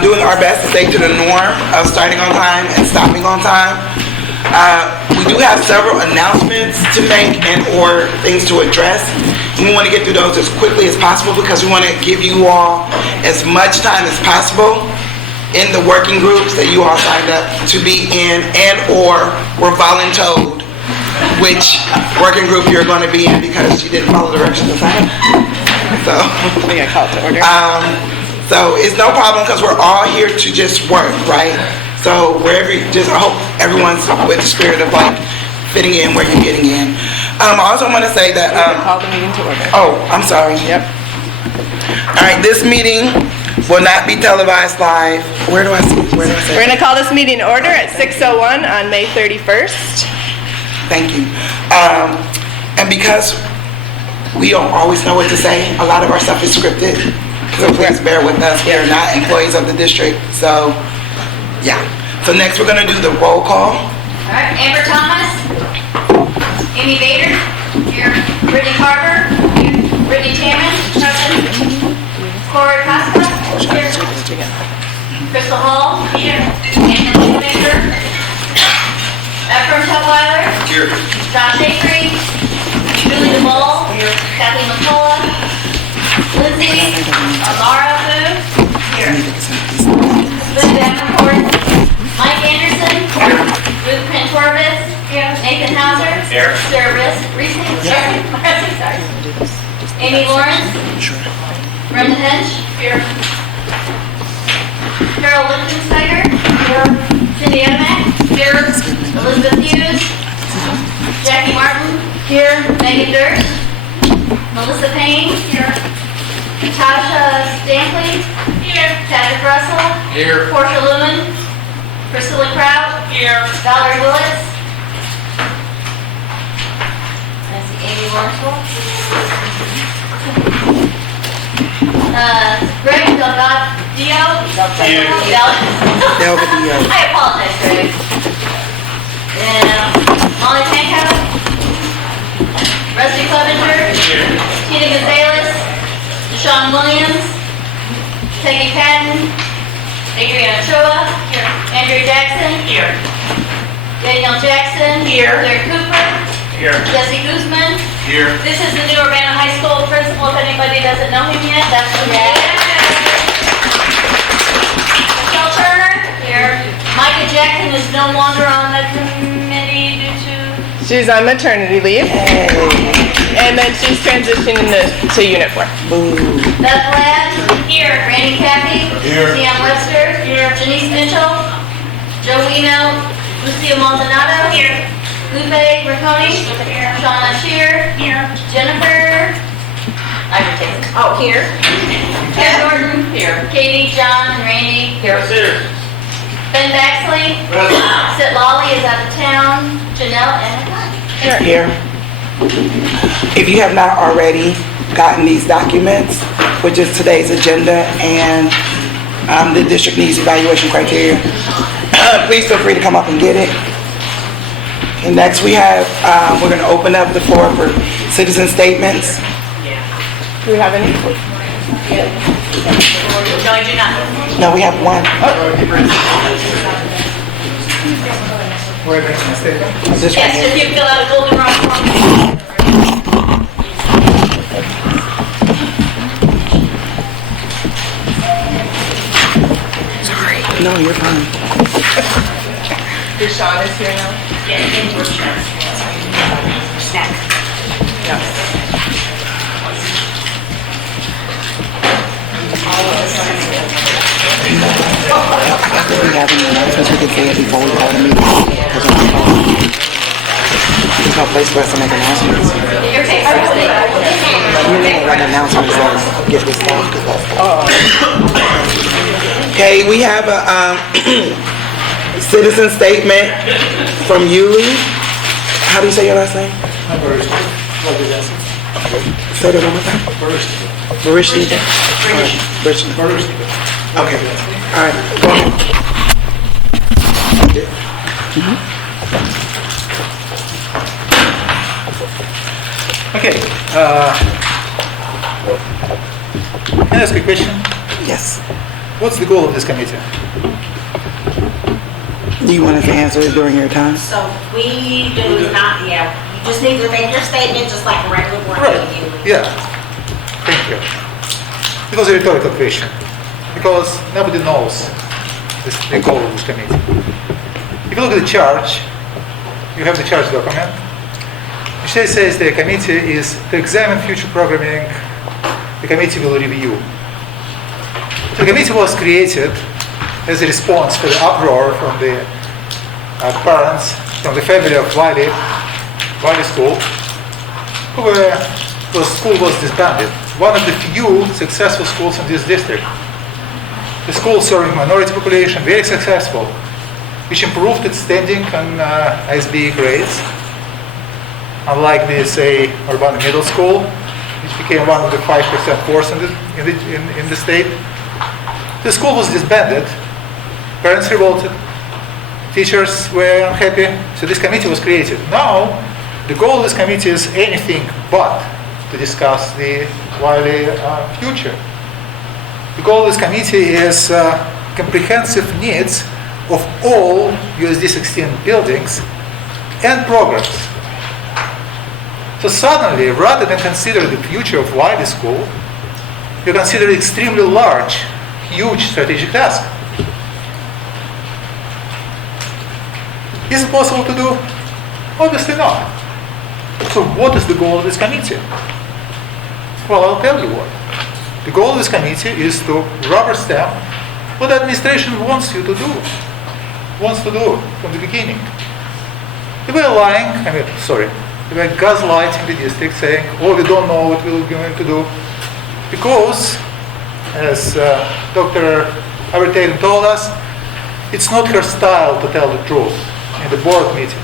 doing our best to stay to the norm of starting on time and stopping on time. We do have several announcements to make and or things to address. We want to get through those as quickly as possible because we want to give you all as much time as possible in the working groups that you all signed up to be in and or were voluntold which working group you're going to be in because you didn't follow directions to sign up. So, we got called to order. So it's no problem because we're all here to just work, right? So wherever, I hope everyone's with the spirit of like fitting in where you're getting in. I also want to say that. Call the meeting to order. Oh, I'm sorry. Yep. All right, this meeting will not be televised live. Where do I say? We're going to call this meeting to order at 6:01 on May 31st. Thank you. And because we don't always know what to say, a lot of our stuff is scripted. So please bear with us. We are not employees of the district. So, yeah. So next we're going to do the roll call. All right. Amber Thomas. Amy Bader. Here. Brittany Carver. Here. Brittany Tamman. Present. Corey Costa. Here. Crystal Hall. Here. Nathan Shoemaker. Ephraim Tutwiler. Here. Josh Avery. Julie DeMole. Here. Kathleen McCullough. Lindsay Amara Fu. Here. Lynn Davenport. Mike Anderson. Ruth Pentorvis. Here. Nathan Hauser. Here. Sarah Reese. Sorry. Amy Lawrence. Brenda Hench. Here. Carol Lichtensteiger. Here. Cindy Emack. Here. Elizabeth Hughes. Jackie Martin. Here. Megan Durst. Melissa Payne. Here. Natasha Stampley. Here. Patrick Russell. Here. Portia Lumen. Priscilla Kraut. Here. Valerie Willits. I see Amy Lawrenceville. Greg Delgadillo. Here. Delgadillo. I apologize, Greg. And Molly Pankow. Rusty Clevenger. Here. Tina Gonzalez. Deshaun Williams. Peggy Patton. Adriana Ochoa. Here. Andrew Jackson. Here. Danielle Jackson. Here. Derek Cooper. Here. Jesse Guzman. Here. This is the new Urbana High School principal. If anybody doesn't know him yet, that's okay. Michelle Turner. Here. Micah Jackson is no longer on the committee due to... She's on maternity leave. And then she's transitioning to Unit 4. Beth Ladd. Here. Randy Cappy. Here. Deion Webster. Here. Janice Mitchell. Joe Wino. Lucia Maldonado. Here. Lupe Ricconi. Here. Shauna Shear. Here. Jennifer. I can take it. Oh, here. Ken Norton. Here. Katie, John, and Randy. Here. Ben Baxley. Sid Lawley is out of town. Janelle and Here. If you have not already gotten these documents, which is today's agenda and the district needs evaluation criteria, please feel free to come up and get it. And next we have, we're going to open up the floor for citizen statements. Do we have any? No, I do not. No, we have one. Is this right Yes, here? if you fill out a goldenrod form. No, you're fine. Deshaun is here now? Snack. If we have any announcements, we can say it before we call the meeting. There's no place for us to make announcements. Your face first. You know what announcements are, get this done, because that's... Okay, we have a citizen statement from Yuli. How do you say your last name? Say that one more time. Barishti. Okay. All right. Go ahead. Okay. Can I ask a question? Yes. what's the goal of this committee? Do you want us to answer it during your time? So we do not, you just need to make your statement just like a regular board Right, meeting. yeah. Thank you. It was a rhetorical question, because nobody knows the goal of this committee. If you look at the charge, you have the charge document, which says the committee is to examine future programming, the committee will review. The committee was created as a response to the uproar from the parents, from the family of Wiley School, the school was disbanded. One of the few successful schools in this district. The school serving minority population, very successful, which improved its standing on ISB grades. Unlike the, say, Urbana Middle School, which became one of the 5% force in the state. The school was disbanded. Parents revolted. Teachers were unhappy. So this committee was created. Now, the goal of this committee is anything but to discuss the Wiley future. The goal of this committee is comprehensive needs of all USD16 buildings and programs. So suddenly, rather than consider the future of Wiley School, you consider extremely large, huge strategic task. Is it possible to do? Obviously not. So what is the goal of this committee? Well, I'll tell you what. The goal of this committee is to rubber stamp what the administration wants you to do, wants to do from the beginning. They were lying, they were gaslighting the district, saying, oh, we don't know what we're going to do. Because, as Dr. Abertatum told us, it's not her style to tell the truth in the board meetings.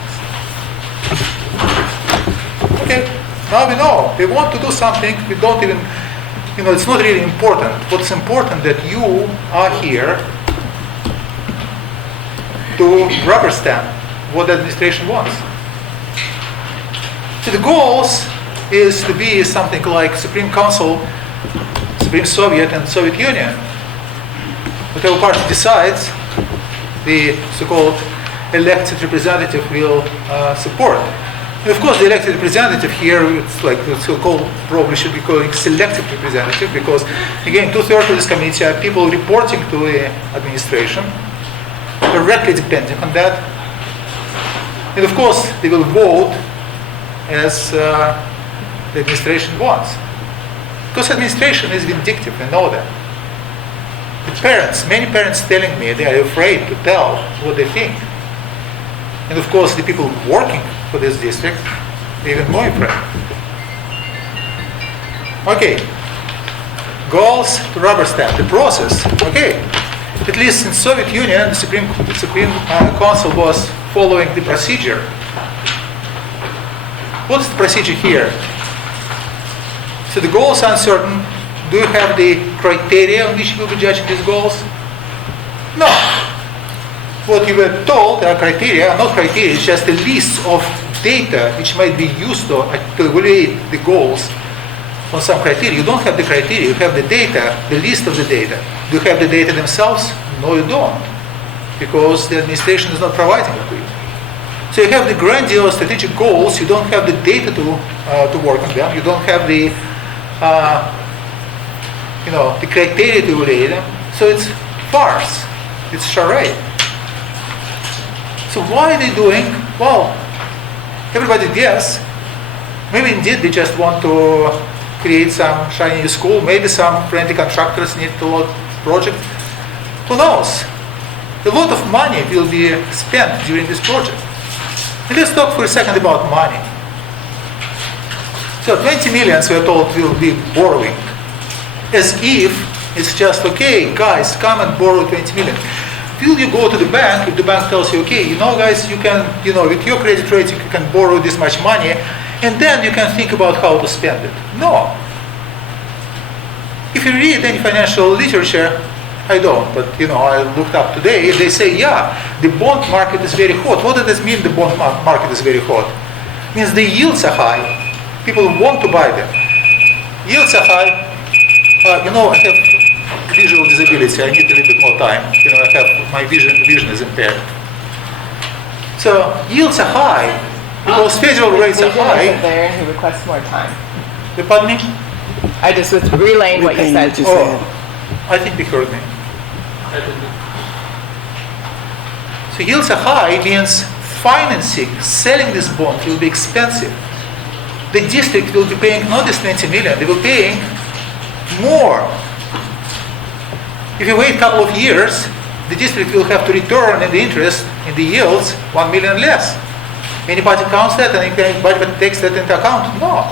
Okay, now we know. They want to do something, we don't even, it's not really important. What's important that you are here to rubber stamp what the administration wants. So the goals is to be something like Supreme Council, Supreme Soviet and Soviet Union. Whatever party decides, the so-called elected representative will support. And of course, the elected representative here, it's like the so-called, probably should be calling selective representative, because again, 2/3 of this committee are people reporting to the administration, directly depending on that. And of course, they will vote as the administration wants. Because administration is vindictive, we know that. The parents, many parents telling me they are afraid to tell what they think. And of course, the people working for this district, even more afraid. Okay. Goals to rubber stamp. The process. Okay. At least in Soviet Union, the Supreme Council was following the procedure. What's the procedure here? So the goals are uncertain. Do you have the criteria on which you will be judging these goals? No. What you were told are criteria, not criteria, it's just a list of data which might be used to evaluate the goals on some criteria. You don't have the criteria, you have the data, the list of the data. Do you have the data themselves? No, you don't, because the administration is not providing it to you. So you have the grandiose strategic goals, you don't have the data to work on them, you don't have the the criteria to evaluate them, so it's farce, it's charade. So why are they doing? Well, everybody guess. Maybe indeed they just want to create some shiny new school. Maybe some friendly contractors need a lot of project. Who knows? A lot of money will be spent during this project. And let's talk for a second about money. So 20 million, we are told, will be borrowing. As if it's just, okay, guys, come and borrow 20 million. Will you go to the bank if the bank tells you, okay, guys, you can, with your credit rating, you can borrow this much money, and then you can think about how to spend it? No. If you read any financial literature, I don't, but I looked up today, they say, yeah, the bond market is very hot. What does this mean, the bond market is very hot? It means the yields are high. People want to buy them. Yields are high. I have visual disability. I need a little bit more time. I have my vision is impaired. So yields are high because federal rates are Vision isn't high. there, and he requests more time. Pardon me? I just was relaying what you said. Oh, I think they heard me. So yields are high means financing, selling this bond will be expensive. The district will be paying not this 20 million, they will be paying more. If you wait a couple of years, the district will have to return in the interest in the yields 1 million less. Anybody counts that and anybody takes that into account? No.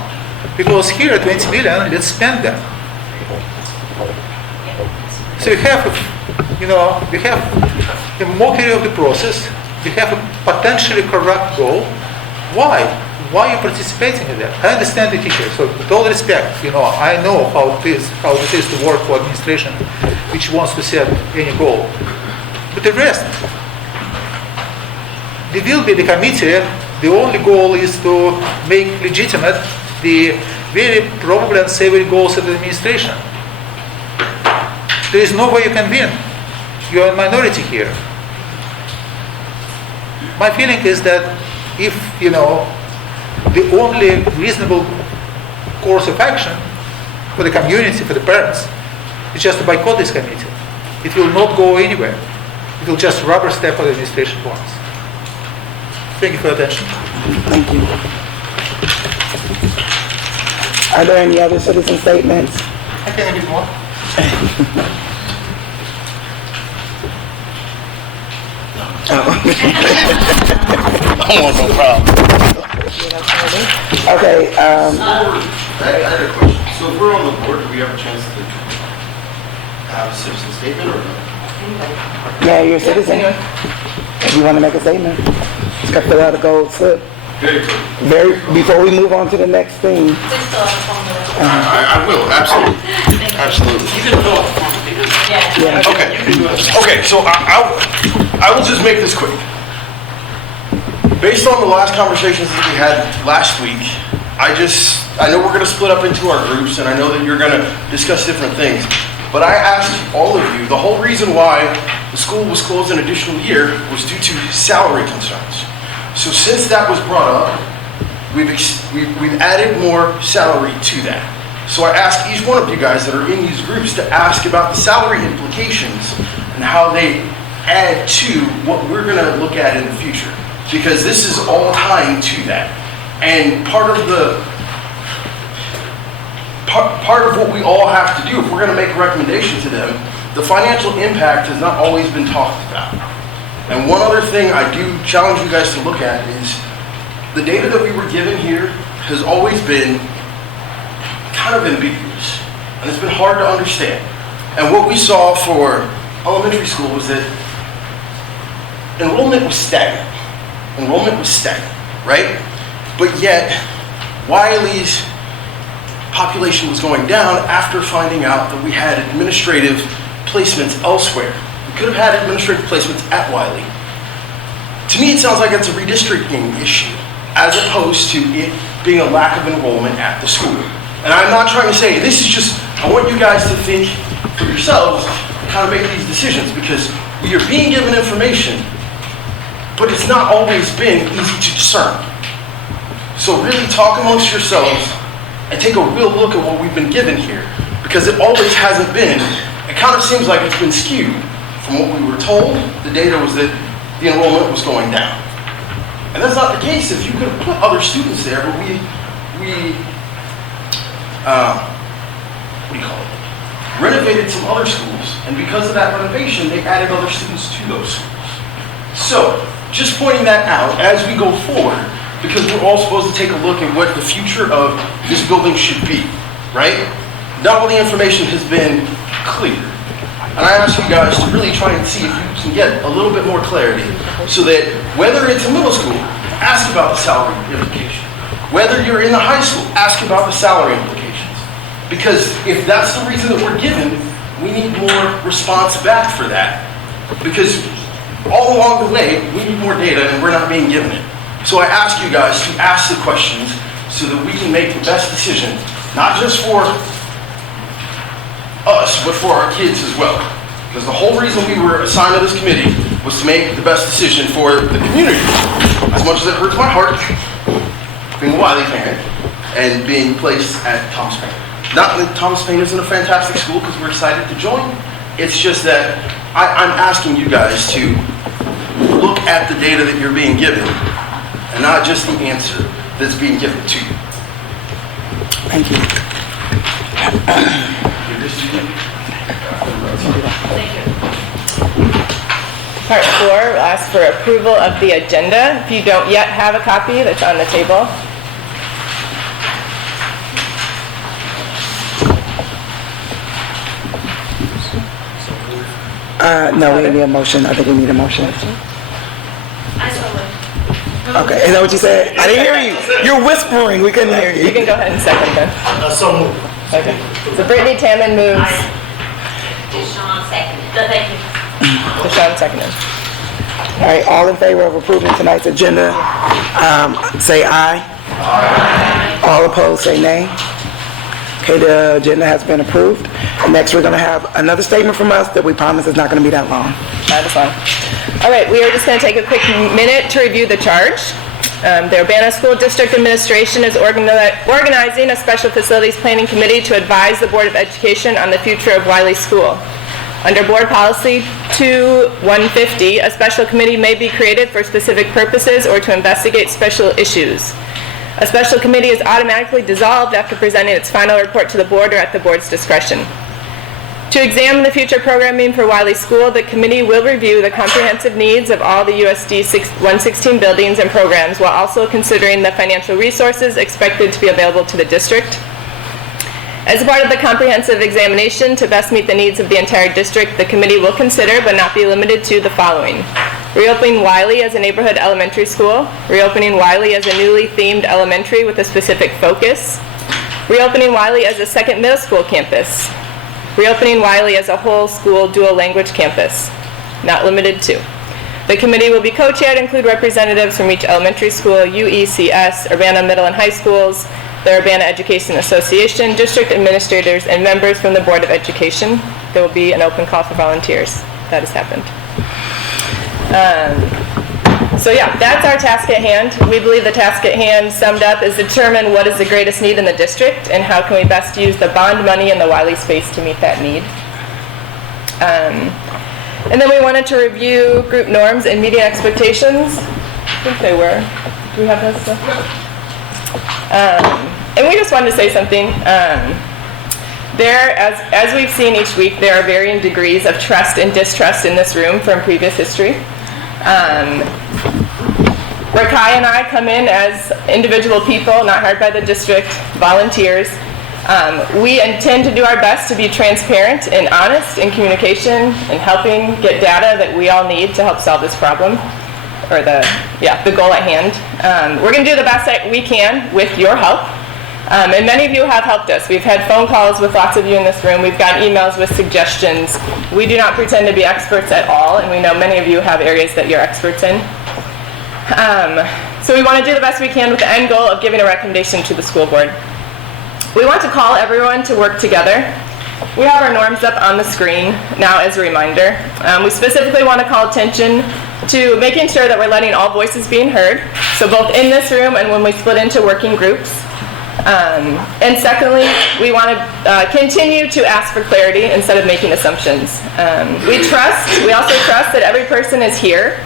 Because here at 20 million, let's spend them. So you have a mockery of the process, you have a potentially corrupt goal. Why? Why are you participating in that? I understand the teacher, so with all respect, I know how it is to work for administration which wants to set any goal. But the rest, there will be the committee, the only goal is to make legitimate the very probable and savory goals of the administration. There is no way you can win. You are a minority here. My feeling is that if, the only reasonable course of action for the community, for the parents, is just to boycott this committee. It will not go anywhere. It will just rubber stamp what the administration wants. Thank you for your attention. Thank you. Are there any other citizen statements? I can a bit more. I want no problem. Okay, I had a question. So if we're on the board, do we have a chance to have a citizen statement or no? yeah, you're a citizen. If you want to make a statement, just got to fill out a gold slip. Very quick. Before we move on to the next thing. We still have a phone with us. I will, absolutely. Absolutely. Yeah. Okay, so I will just make this quick. Based on the last conversations that we had last week, I know we're going to split up into our groups, and I know that you're going to discuss different things. But I asked all of you, the whole reason why the school was closed an additional year was due to salary concerns. So since that was brought up, we've added more salary to that. So I asked each one of you guys that are in these groups to ask about the salary implications and how they add to what we're going to look at in the future. Because this is all tying to that. And part of what we all have to do, if we're going to make a recommendation to them, the financial impact has not always been talked about. And one other thing I do challenge you guys to look at is the data that we were given here has always been kind of ambiguous. And it's been hard to understand. And what we saw for elementary school was that enrollment was stagnant. Right? But yet, Wiley's population was going down after finding out that we had administrative placements elsewhere. We could have had administrative placements at Wiley. To me, it sounds like it's a redistricting issue, as opposed to it being a lack of enrollment at the school. And I'm not trying to say, this is just, I want you guys to think for yourselves, how to make these decisions, because we are being given information, but it's not always been easy to discern. So really talk amongst yourselves and take a real look at what we've been given here, because it always hasn't been. It kind of seems like it's been skewed. From what we were told, the data was that the enrollment was going down. And that's not the case. If you could have put other students there, but we renovated some other schools, and because of that renovation, they added other students to those schools. So, just pointing that out as we go forward, because we're all supposed to take a look at what the future of this building should be, right? Not all the information has been clear. And I ask you guys to really try and see if you can get a little bit more clarity, so that whether it's a middle school, ask about the salary implication. Whether you're in the high school, ask about the salary implications. Because if that's the reason that we're given, we need more response back for that. Because all along the way, we need more data and we're not being given it. So I ask you guys to ask the questions so that we can make the best decision, not just for us, but for our kids as well. Because the whole reason we were assigned to this committee was to make the best decision for the community. As much as it hurts my heart, being a Wiley parent, and being placed at Thomas Paine. Not that Thomas Paine isn't a fantastic school, because we're excited to join. It's just that I'm asking you guys to look at the data that you're being given, and not just the answer that's being given to you. Thank you. Part 4, we'll ask for approval of the agenda. If you don't yet have a copy, that's on the table. No, we need a motion. I think we need a motion. Okay, is that what you said? I didn't hear you. You're whispering. We couldn't hear You you. can go ahead and second then. So moved. Okay. So Brittany Tamman moves, Deshaun seconded. Thank you. Deshaun seconded. All right, all in favor of approving tonight's agenda, say aye. All opposed, say nay. Okay, the agenda has been approved. And next, we're going to have another statement from us that we promise is not going to be that long. That is long. All right, we are just going to take a quick minute to review the charge. The Urbana School District Administration is organizing a special facilities planning committee to advise the Board of Education on the future of Wiley School. Under Board Policy 2150, a special committee may be created for specific purposes or to investigate special issues. A special committee is automatically dissolved after presenting its final report to the board or at the board's discretion. To examine the future programming for Wiley School, the committee will review the comprehensive needs of all the USD116 buildings and programs while also considering the financial resources expected to be available to the district. As part of the comprehensive examination to best meet the needs of the entire district, the committee will consider, but not be limited to, the following: reopening Wiley as a neighborhood elementary school, reopening Wiley as a newly themed elementary with a specific focus, reopening Wiley as a second middle school campus, reopening Wiley as a whole school dual language campus, not limited to. The committee will be co-chaired and include representatives from each elementary school, UECS, Urbana Middle and High Schools, the Urbana Education Association, district administrators, and members from the Board of Education. There will be an open call for volunteers. That has happened. So yeah, that's our task at hand. We believe the task at hand, summed up, is determine what is the greatest need in the district and how can we best use the bond money in the Wiley space to meet that need. And then we wanted to review group norms and meeting expectations. I think they were. Do we have those still? And we just wanted to say something. As we've seen each week, there are varying degrees of trust and distrust in this room from previous history. Rakai and I come in as individual people, not hired by the district, volunteers. We intend to do our best to be transparent and honest in communication and helping get data that we all need to help solve this problem, or the goal at hand. We're going to do the best that we can with your help. And many of you have helped us. We've had phone calls with lots of you in this room. We've gotten emails with suggestions. We do not pretend to be experts at all, and we know many of you have areas that you're experts in. So we want to do the best we can with the end goal of giving a recommendation to the school board. We want to call everyone to work together. We have our norms up on the screen now as a reminder. We specifically want to call attention to making sure that we're letting all voices being heard, so both in this room and when we split into working groups. And secondly, we want to continue to ask for clarity instead of making assumptions. We also trust that every person is here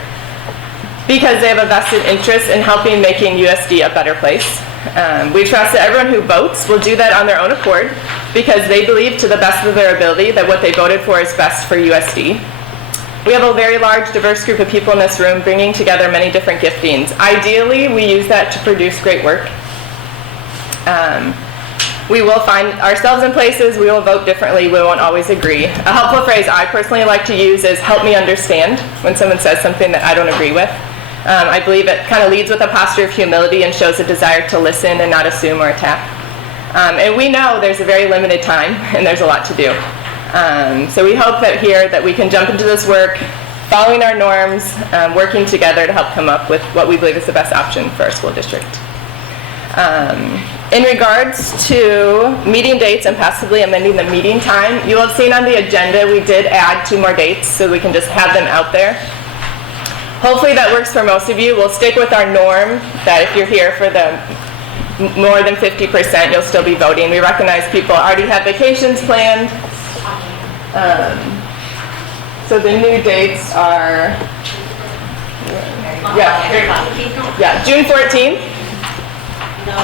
because they have a vested interest in helping making USD a better place. We trust that everyone who votes will do that on their own accord because they believe to the best of their ability that what they voted for is best for USD. We have a very large, diverse group of people in this room bringing together many different giftings. Ideally, we use that to produce great work. We will find ourselves in places, we will vote differently, we won't always agree. A helpful phrase I personally like to use is help me understand when someone says something that I don't agree with. I believe it kind of leads with a posture of humility and shows a desire to listen and not assume or attack. And we know there's a very limited time and there's a lot to do. So we hope that here that we can jump into this work, following our norms, working together to help come up with what we believe is the best option for our school district. In regards to meeting dates and possibly amending the meeting time, you will have seen on the agenda, we did add 2 more dates, so we can just have them out there. Hopefully that works for most of you. We'll stick with our norm that if you're here for the more than 50%, you'll still be voting. We recognize people already have vacations planned. So the new dates are, June 14th. No,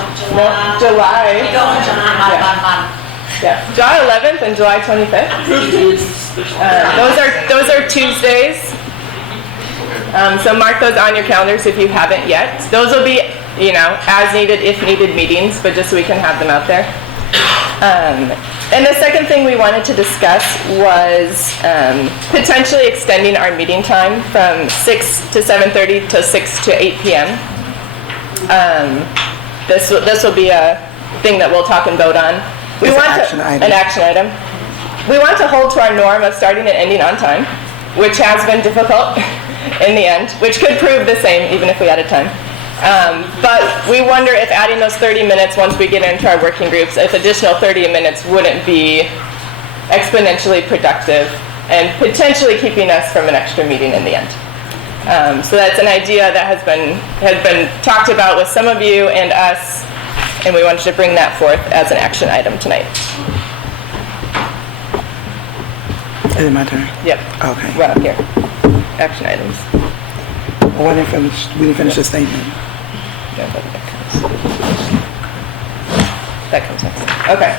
July. Yeah, July 11th and July 25th. Those are Tuesdays. So mark those on your calendars if you haven't yet. Those will be, as needed, if needed meetings, but just so we can have them out there. And the second thing we wanted to discuss was potentially extending our meeting time from 6 to 7:30 to 6 to 8 p.m. This will be a thing that we'll talk and vote on. It's an action item. We want to hold to our norm of starting and ending on time, which has been difficult in the end, which could prove the same even if we added time. But we wonder if adding those 30 minutes once we get into our working groups, if additional 30 minutes wouldn't be exponentially productive and potentially keeping us from an extra meeting in the end. So that's an idea that has been talked about with some of you and us, and we wanted to bring that forth as an action item tonight. Is it my turn? Yep. Okay. Right up here. Action items. Well, we didn't finish the statement. That comes next. Okay.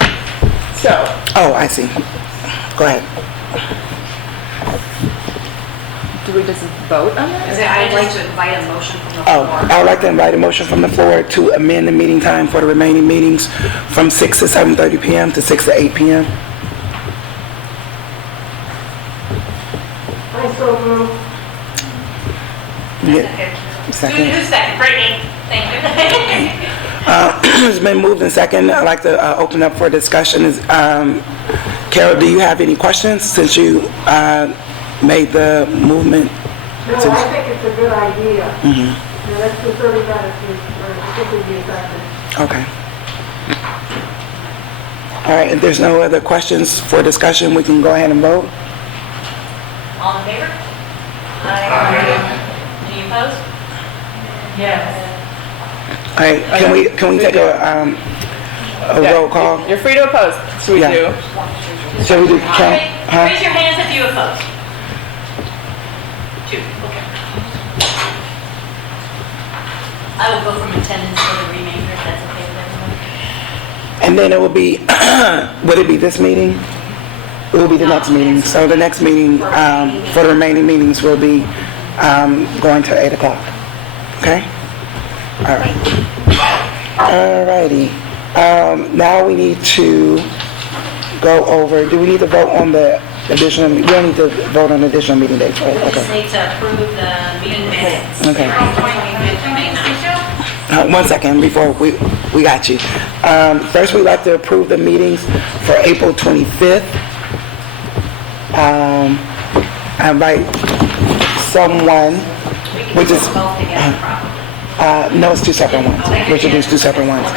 So, Oh, I see. Go ahead. do we just vote on that? I'd like to invite a motion from the Oh, floor. I would like to invite a motion from the floor to amend the meeting time for the remaining meetings from 6 to 7:30 p.m. to 6 to 8 p.m. Second. Who's second? Brittany. Thank you. It's been moved and second. I'd like to open up for discussion. Carol, do you have any questions since you made the movement? No, I think it's a good idea. Let's do 30 minutes, it would be effective. Okay. All right, if there's no other questions for discussion, we can go ahead and vote. All in favor? Any opposed? Yes. All right, can we take a roll call? You're free to oppose. So we Yeah. do. Shall we do count? Raise your hands if you oppose. 2, okay. I will go from attendance for the remainder, if that's okay with everyone. And then it will be, would it be this meeting? It will be the next meeting. So the next meeting, for the remaining meetings will be going to 8 o'clock. Okay? All right. All righty. Now we need to go over, do we need to vote on the additional, we don't need to vote on additional meeting dates, right? We just Okay. need to approve the meeting minutes. Okay. From 25th to May 9th. 1 second before we got you. First, we'd like to approve the meetings for April 25th. I invite someone, which is, Both together, probably. no, it's 2 separate ones. We should do 2 separate ones.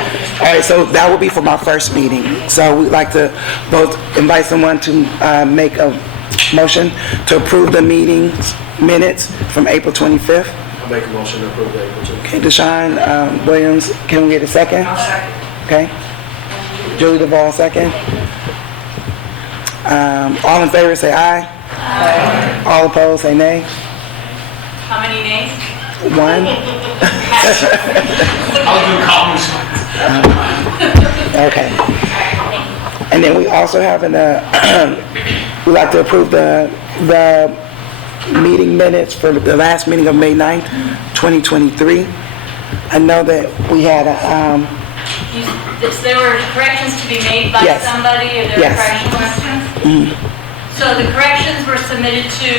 All right, so that will be for my first meeting. So we'd like to both invite someone to make a motion to approve the meetings minutes from April 25th. I'll make a motion to approve the April 25th. Okay, Deshaun Williams, can we get a second? Okay. Julie Duvall, second. All in favor, say aye. Aye. All opposed, say nay. How many nays? 1. I'll do columns. Okay. And then we also have we'd like to approve the meeting minutes for the last meeting of May 9th, 2023. I know that we had There were corrections to be made by Yes. somebody, or there were Yes. correction questions? So the corrections were submitted to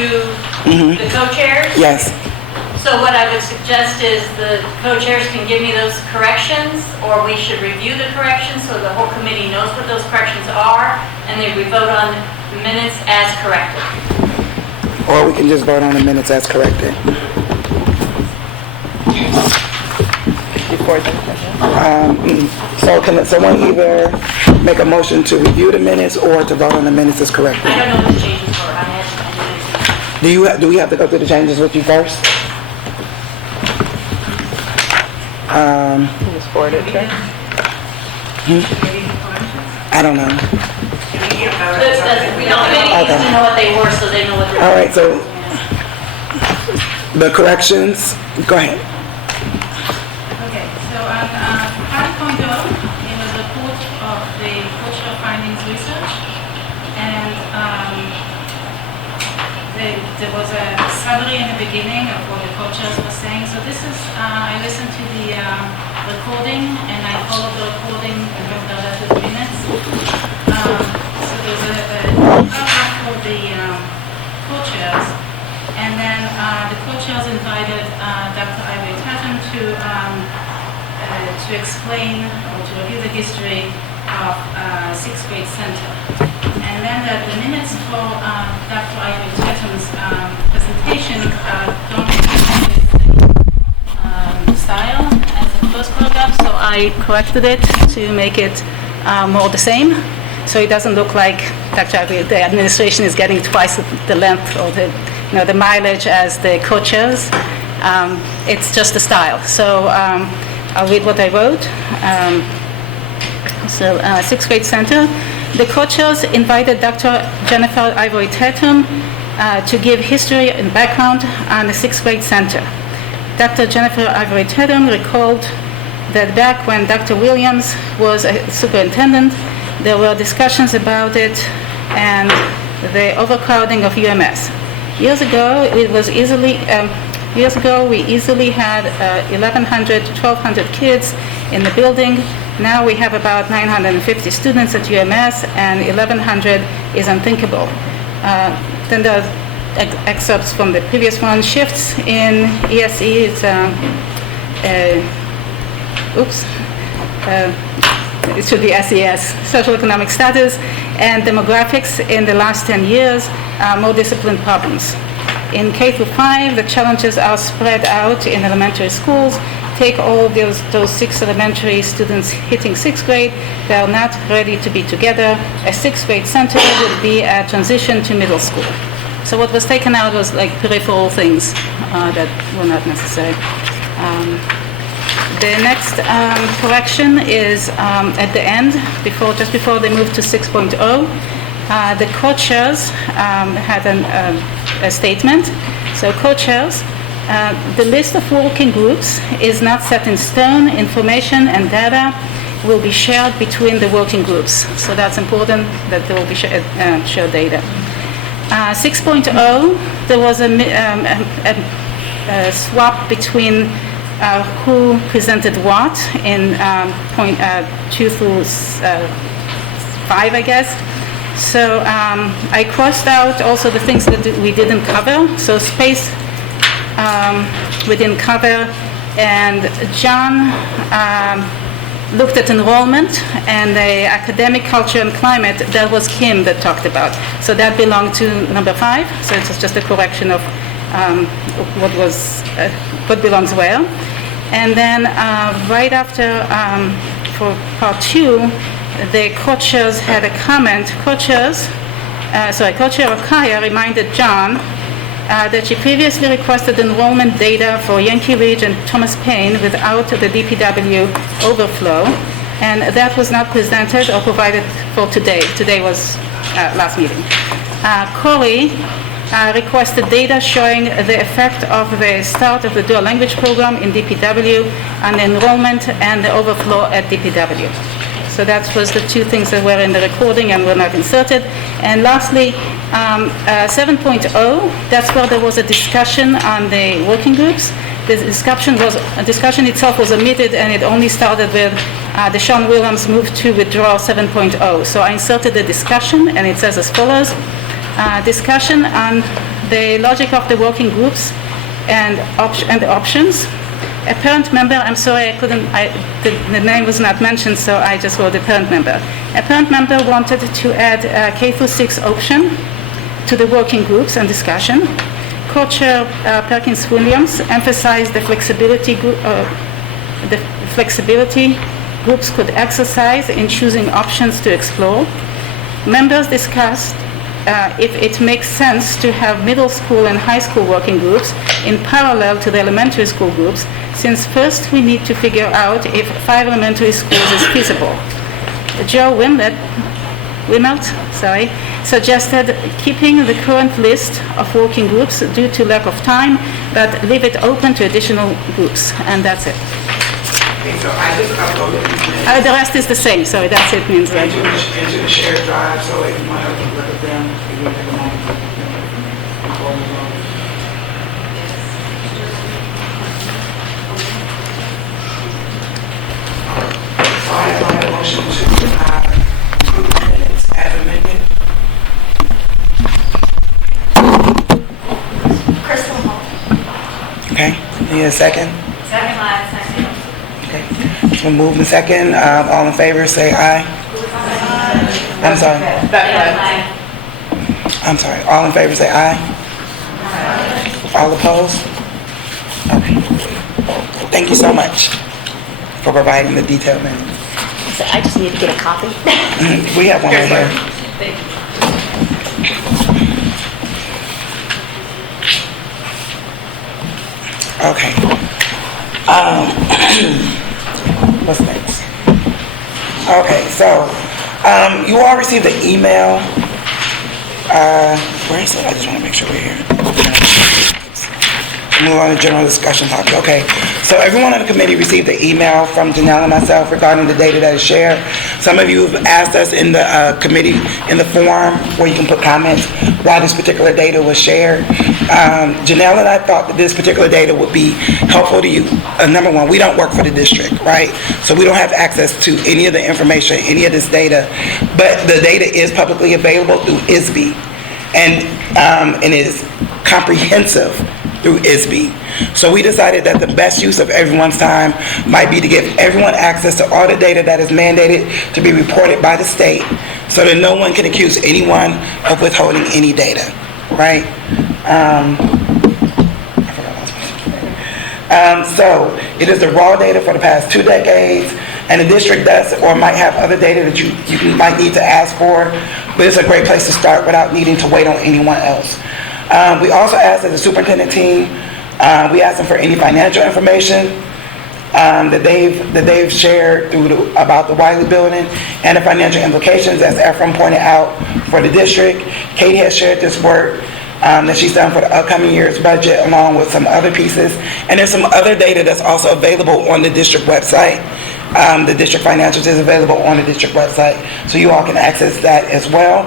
the co-chairs? yes. So what I would suggest is the co-chairs can give me those corrections, or we should review the corrections so the whole committee knows what those corrections are, and then we vote on the minutes as corrected. Or we can just vote on the minutes as corrected. board. So can someone either make a motion to review the minutes or to vote on the minutes as corrected? I don't know what the changes were. I had, Do we have to go through the changes with you first? Just forward it, sure. I don't know. We don't need to know what they were, so they know what they're. All right, so the corrections, go ahead. Okay, so on 5.0, it was a report of the cultural findings research, and there was a summary in the beginning of what the cultures were saying. So this is, I listened to the recording, and I followed the recording and compared that to the minutes. So there's a paragraph for the cultures, and then the co-chairs invited Dr. Ivy Tatum to explain or to review the history of sixth grade center. And then the minutes for Dr. Ivy Tatum's presentation don't have the style as the first paragraph, so I corrected it to make it more the same. So it doesn't look like the administration is getting twice the length or the mileage as the co-chairs. It's just the style. So I'll read what I wrote. Sixth grade center. The co-chairs invited Dr. Jennifer Ivory Tatum to give history and background on the sixth grade center. Dr. Jennifer Ivory Tatum recalled that back when Dr. Williams was a superintendent, there were discussions about it and the overcrowding of UMS. Years ago, we easily had 1,100 to 1,200 kids in the building. Now we have about 950 students at UMS, and 1,100 is unthinkable. Then there are excerpts from the previous one. Shifts in ESE, it should be SES, social economic status, and demographics in the last 10 years, more discipline problems. In K through 5, the challenges are spread out in elementary schools. Take all those 6 elementary students hitting 6th grade, they are not ready to be together. A 6th grade center would be a transition to middle school. So what was taken out was like peripheral things that were not necessary. The next correction is at the end, just before they moved to 6.0. The co-chairs had a statement. So co-chairs, the list of working groups is not set in stone. Information and data will be shared between the working groups. So that's important that there will be shared data. 6.0, there was a swap between who presented what in point 2 through 5, I guess. So I crossed out also the things that we didn't cover. So space we didn't cover, and John looked at enrollment and the academic culture and climate. That was Kim that talked about. So that belonged to number 5. So it's just a correction of what belongs where. And then right after, for part 2, the co-chairs had a comment. Co-chair Okaya reminded John that she previously requested enrollment data for Yankee Ridge and Thomas Paine without the DPW overflow, and that was not presented or provided for today. Today was last meeting. Corey requested data showing the effect of the start of the dual language program in DPW on the enrollment and the overflow at DPW. So that was the 2 things that were in the recording and were not inserted. And lastly, 7.0, that's where there was a discussion on the working groups. The discussion itself was omitted, and it only started with Deshaun Williams moved to withdraw 7.0. So I inserted the discussion, and it says as follows. Discussion on the logic of the working groups and the options. A parent member, I'm sorry, the name was not mentioned, so I just wrote a parent member. A parent member wanted to add a K through 6 option to the working groups and discussion. Co-chair Perkins Williams emphasized the flexibility groups could exercise in choosing options to explore. Members discussed if it makes sense to have middle school and high school working groups in parallel to the elementary school groups, since first we need to figure out if 5 elementary schools is feasible. Joe Wimelt suggested keeping the current list of working groups due to lack of time, but leave it open to additional groups, and that's it. Okay, so I just uploaded these minutes The rest is the same, so that's it means that. into the shared drive, so if you want to look at them, if you want to take a moment. Before we go. So I have a motion to approve the minutes as amended. Crystal Hall. Okay, need a second? Second. Okay, it's been moved and second. All in favor, say aye. I'm sorry. I'm sorry. All in favor, say aye. All opposed? Okay. Thank you so much for providing the detailed minutes. So I just need to get a copy. We have one right here. Okay. What's next? Okay, so you all received an email. Where is it? I just want to make sure we're here. Move on to general discussion topic. Okay, so everyone on the committee received an email from Janelle and myself regarding the data that is shared. Some of you have asked us in the committee, in the forum, where you can put comments, why this particular data was shared. Janelle and I thought that this particular data would be helpful to you. Number one, we don't work for the district, right? So we don't have access to any of the information, any of this data, but the data is publicly available through ISB, and it is comprehensive through ISB. So we decided that the best use of everyone's time might be to give everyone access to all the data that is mandated to be reported by the state, so that no one can accuse anyone of withholding any data, right? So it is the raw data for the past 2 decades, and the district does or might have other data that you might need to ask for, but it's a great place to start without needing to wait on anyone else. We also asked the superintendent team, we asked them for any financial information that they've shared about the Wiley building and the financial implications, as Ephraim pointed out, for the district. Katie has shared this work that she's done for the upcoming year's budget, along with some other pieces. And there's some other data that's also available on the district website. The district financials is available on the district website, so you all can access that as well.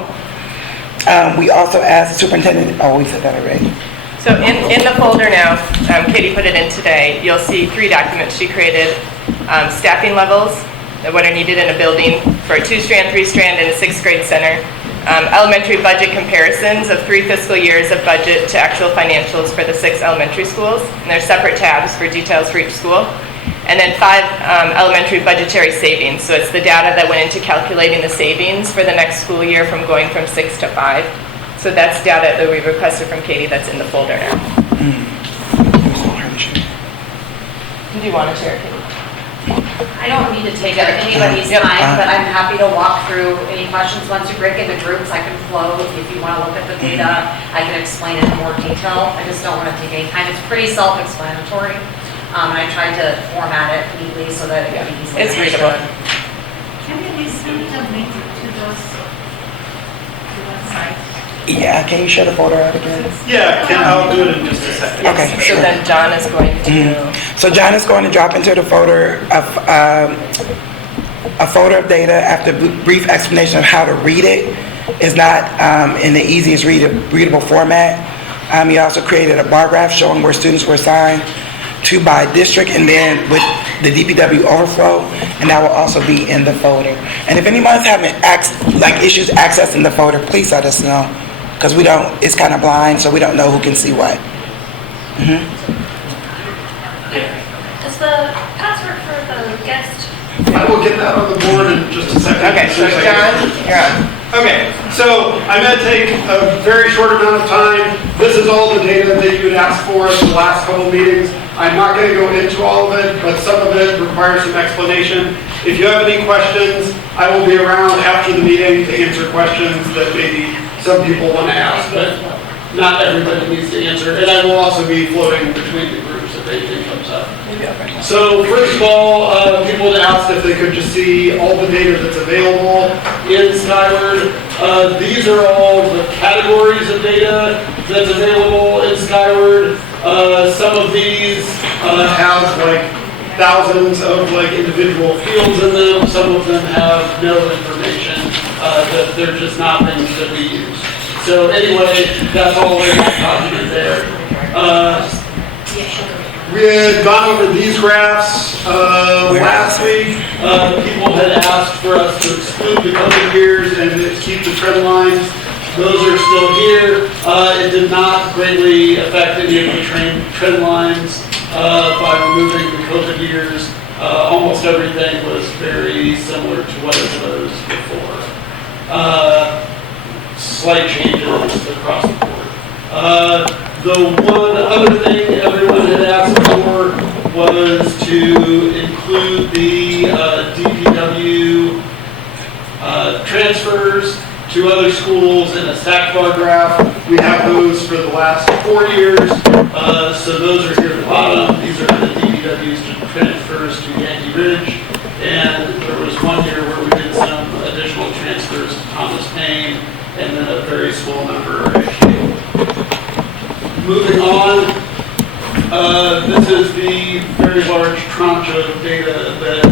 We also asked the superintendent, we said that already. So in the folder now, Katie put it in today, you'll see 3 documents she created. Staffing levels, what are needed in a building for a 2-strand, 3-strand, and a 6th grade center. Elementary budget comparisons of 3 fiscal years of budget to actual financials for the 6 elementary schools. And there's separate tabs for details for each school. And then 5 elementary budgetary savings. So it's the data that went into calculating the savings for the next school year from going from 6 to 5. So that's data that we requested from Katie that's in the folder now. Do you want to share, Katie? I don't need to take up anybody's time, but I'm happy to walk through any questions. Once you break into groups, I can flow. If you want to look at the data, I can explain it in more detail. I just don't want to take any time. It's pretty self-explanatory. And I tried to format it neatly so that it could be easily It's readable. Can we send a link to those websites? Yeah, can you share the folder out again? Yeah, I'll do it in just a second. Okay, So sure. then John is going to... So John is going to drop into the folder of a folder of data after a brief explanation of how to read it. It's not in the easiest readable format. He also created a bar graph showing where students were assigned to by district, and then with the DPW overflow, and that will also be in the folder. And if anyone's having issues accessing the folder, please let us know, because it's kind of blind, so we don't know who can see what. Does the password for the guest? I will get that on the board in just a second. Okay, so John, you're on. Okay, so I'm going to take a very short amount of time. This is all the data that you had asked for at the last couple meetings. I'm not going to go into all of it, but some of it requires some explanation. If you have any questions, I will be around after the meeting to answer questions that maybe some people want to ask, but not everybody needs to answer. And I will also be floating between the groups if anything comes up. So first of all, people had asked if they could just see all the data that's available in Skyward. These are all the categories of data that's available in Skyward. Some of these have like thousands of like individual fields in them. Some of them have no information. That they're just not things that we use. So anyway, that's all in that document there. We had gone over these graphs last week. People had asked for us to exclude the COVID years and keep the trend lines. Those are still here. It did not greatly affect any of the trend lines by removing the COVID years. Almost everything was very similar to what it was before. Slight changes across the board. The one other thing everyone had asked for was to include the DPW transfers to other schools in a stack bar graph. We have those for the last 4 years. So those are here at the bottom. These are the DPWs transfers to Yankee Ridge. And there was 1 year where we did some additional transfers to Thomas Paine, and then a very small number at Cable. Moving on, this is the very large tranche of data that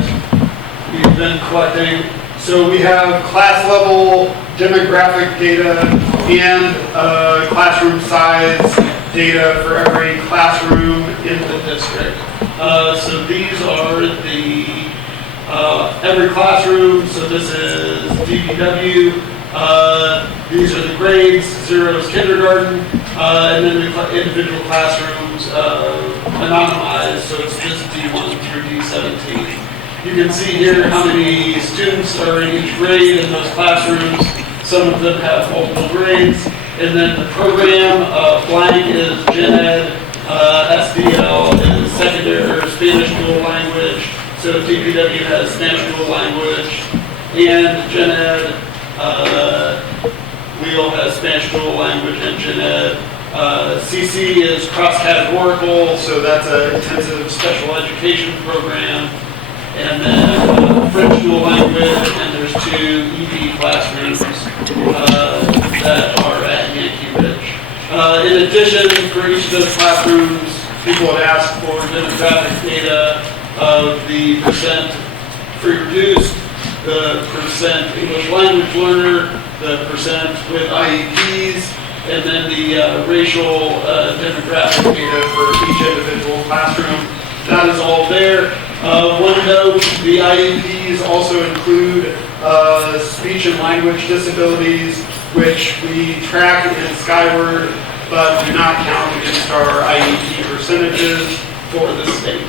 we've been collecting. So we have class level demographic data and classroom size data for every classroom in the district. So these are the every classroom. So this is DPW. These are the grades. 0 is kindergarten, and then the individual classrooms anonymized. So it's just D1 through D17. You can see here how many students are in each grade in those classrooms. Some of them have multiple grades. And then the program, blank is Gen Ed, SDL is secondary or Spanish dual language. So DPW has Spanish dual language, and Gen Ed, Wheel has Spanish dual language and Gen Ed. CC is cross-categorical, so that's an intensive special education program. And then French dual language, and there's 2 EP classrooms that are at Yankee Ridge. In addition, for each of those classrooms, people had asked for demographic data of the percent free reduced, the percent English language learner, the percent with IEPs, and then the racial demographic data for each individual classroom. That is all there. One note, the IEPs also include speech and language disabilities, which we track in Skyward, but do not count against our IEP percentages for the state.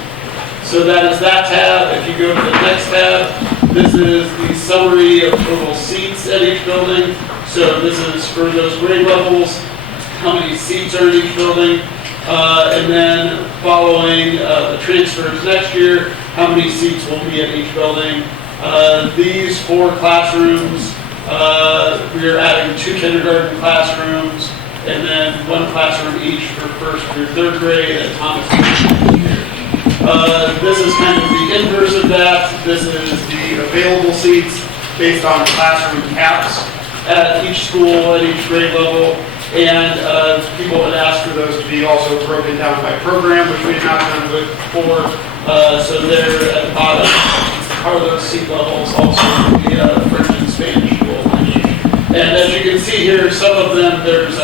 So that is that tab. If you go to the next tab, this is the summary of total seats at each building. So this is for those grade levels, how many seats are in each building. And then following the transfers next year, how many seats will be at each building. These 4 classrooms, we are adding 2 kindergarten classrooms, and then 1 classroom each for 1st through 3rd grade at Thomas. This is kind of the inverse of that. This is the available seats based on classroom caps at each school, at each grade level. And people had asked for those to be also broken down by program, which we have not done with before. So there at the bottom are those seat levels, also the French and Spanish dual language. And as you can see here, some of them, there's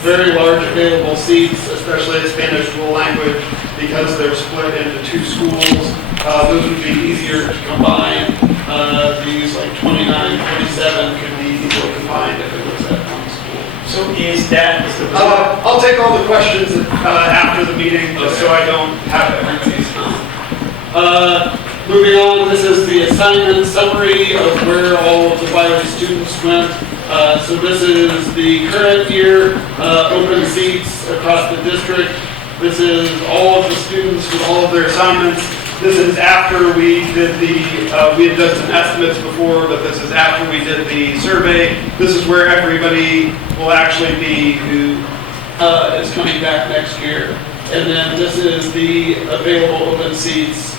very large available seats, especially in Spanish dual language, because they're split into 2 schools. Those would be easier to combine. These like 29, 27 could be easily combined if it was at one school. So is that, I'll take all the questions after the meeting, just so I don't have everybody's time. Moving on, this is the assignment summary of where all of the Wiley students went. So this is the current year open seats across the district. This is all of the students with all of their assignments. This is after we did we had done some estimates before, but this is after we did the survey. This is where everybody will actually be who is coming back next year. And then this is the available open seats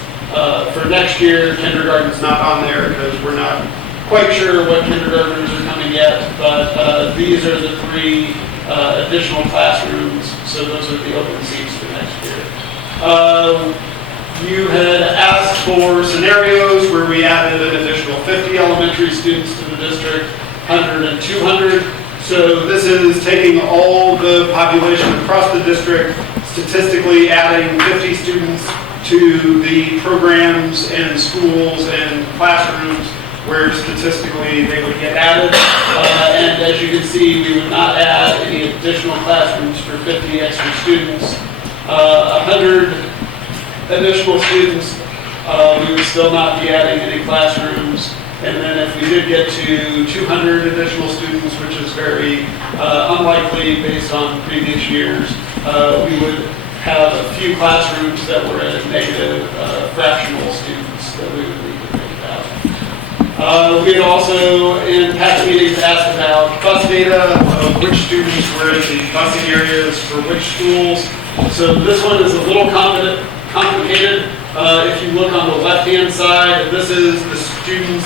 for next year. Kindergarten's not on there because we're not quite sure what kindergartners are coming yet, but these are the 3 additional classrooms, so those are the open seats for next year. You had asked for scenarios where we added an additional 50 elementary students to the district, 100 and 200. So this is taking all the population across the district, statistically adding 50 students to the programs and schools and classrooms where statistically they would get added. And as you can see, we would not add any additional classrooms for 50 extra students. 100 additional students, we would still not be adding any classrooms. And then if we did get to 200 additional students, which is very unlikely based on previous years, we would have a few classrooms that were at negative fractional students that we would need to think about. We had also, in past meetings, asked about bus data, of which students were in the busing areas for which schools. So this one is a little complicated. If you look on the left-hand side, this is the students,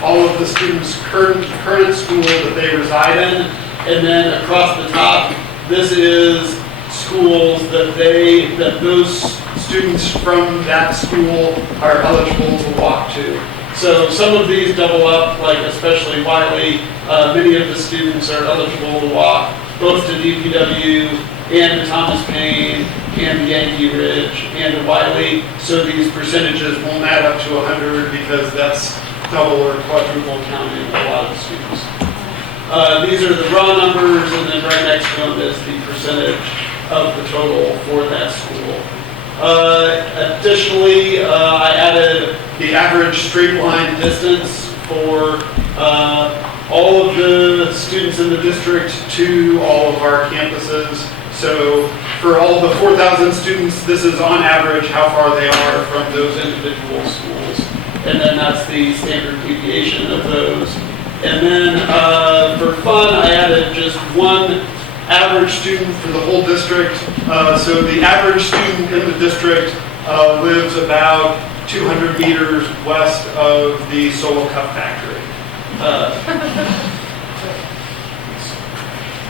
all of the students' current school that they reside in. And then across the top, this is schools that those students from that school are eligible to walk to. So some of these double up, like especially Wiley, many of the students are eligible to walk both to DPW and to Thomas Paine and to Yankee Ridge and to Wiley. So these percentages won't add up to 100 because that's double or quadruple counting a lot of students. These are the raw numbers, and then right next to them is the percentage of the total for that school. Additionally, I added the average straight line distance for all of the students in the district to all of our campuses. So for all the 4,000 students, this is on average how far they are from those individual schools. And then that's the standard deviation of those. And then for fun, I added just one average student for the whole district. So the average student in the district lives about 200 meters west of the Solo Cup factory.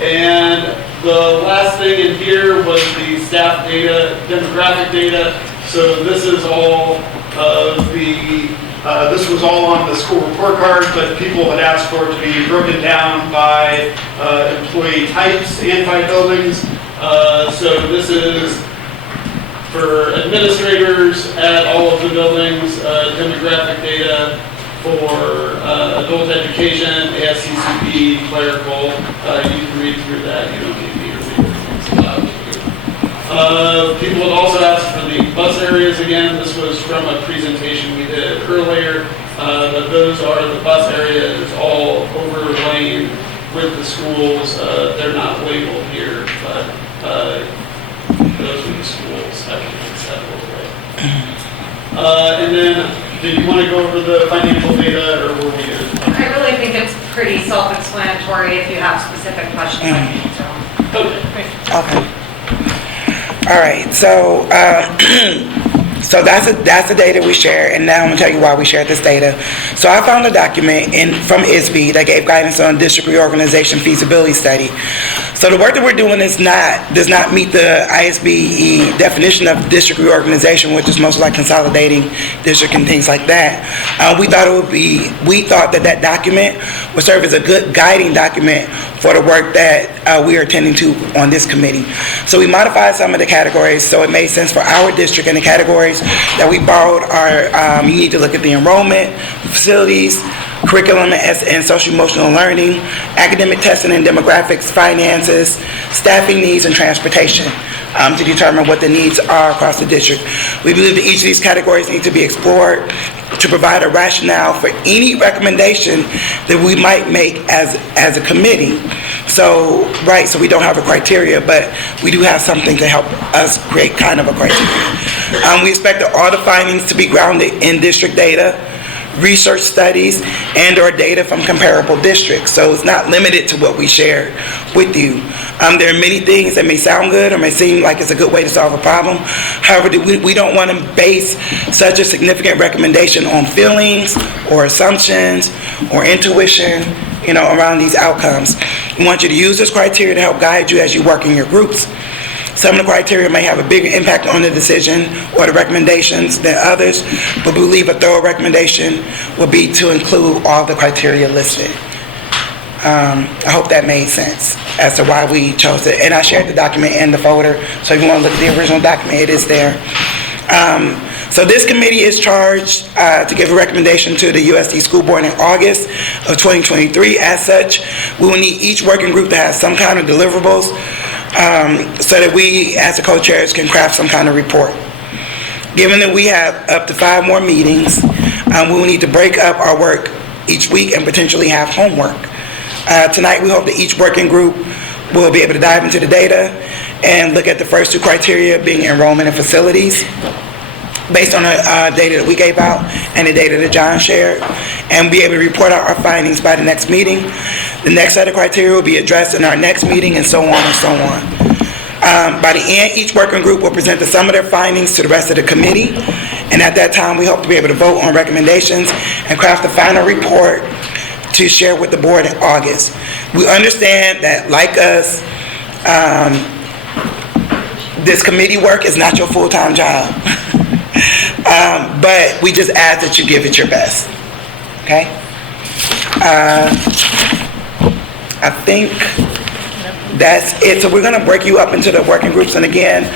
And the last thing in here was the staff data, demographic data. So this is all of the, this was all on the school report card, but people had asked for it to be broken down by employee types and by buildings. So this is for administrators at all of the buildings, demographic data for adult education, ASCCP, clerical. You can read through that. You don't need me to read it. It's allowed to. People would also ask for the bus areas again. This was from a presentation we did earlier. But those are the bus areas all overlain with the schools. They're not labeled here, but those are the schools. I can fix that a little bit. And then, did you want to go over the financial data, or were we good? I really think it's pretty self-explanatory. If you have specific questions, I can answer them. Okay, great. Okay. All right, so that's the data we share, and now I'm gonna tell you why we shared this data. So I found a document from ISB that gave guidance on district reorganization feasibility study. So the work that we're doing does not meet the ISBE definition of district reorganization, which is most like consolidating district and things like that. We thought that document would serve as a good guiding document for the work that we are attending to on this committee. So we modified some of the categories so it made sense for our district, and the categories that we borrowed are, you need to look at the enrollment, facilities, curriculum and social emotional learning, academic testing and demographics, finances, staffing needs, and transportation, to determine what the needs are across the district. We believe that each of these categories need to be explored to provide a rationale for any recommendation that we might make as a committee. So we don't have a criteria, but we do have something to help us create kind of a criteria. We expect that all the findings to be grounded in district data, research studies, and/or data from comparable districts. So it's not limited to what we share with you. There are many things that may sound good or may seem like it's a good way to solve a problem. However, we don't want to base such a significant recommendation on feelings or assumptions or intuition, around these outcomes. We want you to use this criteria to help guide you as you work in your groups. Some of the criteria may have a bigger impact on the decision or the recommendations than others, but we believe a thorough recommendation would be to include all the criteria listed. I hope that made sense as to why we chose it. And I shared the document in the folder, so if you want to look at the original document, it is there. So this committee is charged to give a recommendation to the USD School Board in August of 2023. As such, we will need each working group to have some kind of deliverables so that we, as the co-chairs, can craft some kind of report. Given that we have up to 5 more meetings, we will need to break up our work each week and potentially have homework. Tonight, we hope that each working group will be able to dive into the data and look at the first 2 criteria, being enrollment and facilities, based on the data that we gave out and the data that John shared, and be able to report out our findings by the next meeting. The next set of criteria will be addressed in our next meeting, and so on and so on. By the end, each working group will present the sum of their findings to the rest of the committee, and at that time, we hope to be able to vote on recommendations and craft the final report to share with the board in August. We understand that, like us, this committee work is not your full-time job. But we just ask that you give it your best, okay? I think that's it. So we're gonna break you up into the working groups, and again,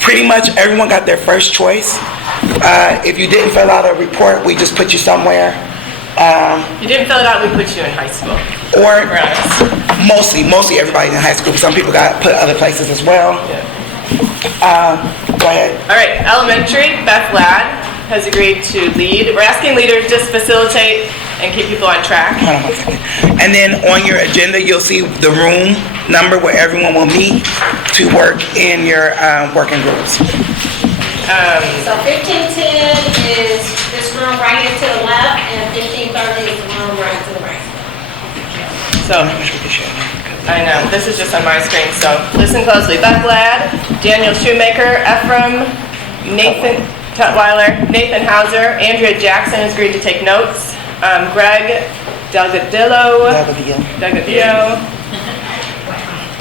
pretty much everyone got their first choice. If you didn't fill out a report, we just put you somewhere. You didn't fill it out, we put you in high school. Or mostly everybody in high school. Some people got put other places as well. Go ahead. All right, elementary, Beth Ladd has agreed to lead. We're asking leaders just facilitate and keep people on track. Hold on 1 second. And then on your agenda, you'll see the room number where everyone will meet to work in your working groups. So 1510 is this room right here to the left, and 1530 is the room right to the right. So, I know, this is just on my screen, so listen closely. Beth Ladd, Daniel Shoemaker, Ephraim, Nathan Tutwiler, Nathan Hauser, Andrea Jackson has agreed to take notes. Greg Delgadillo.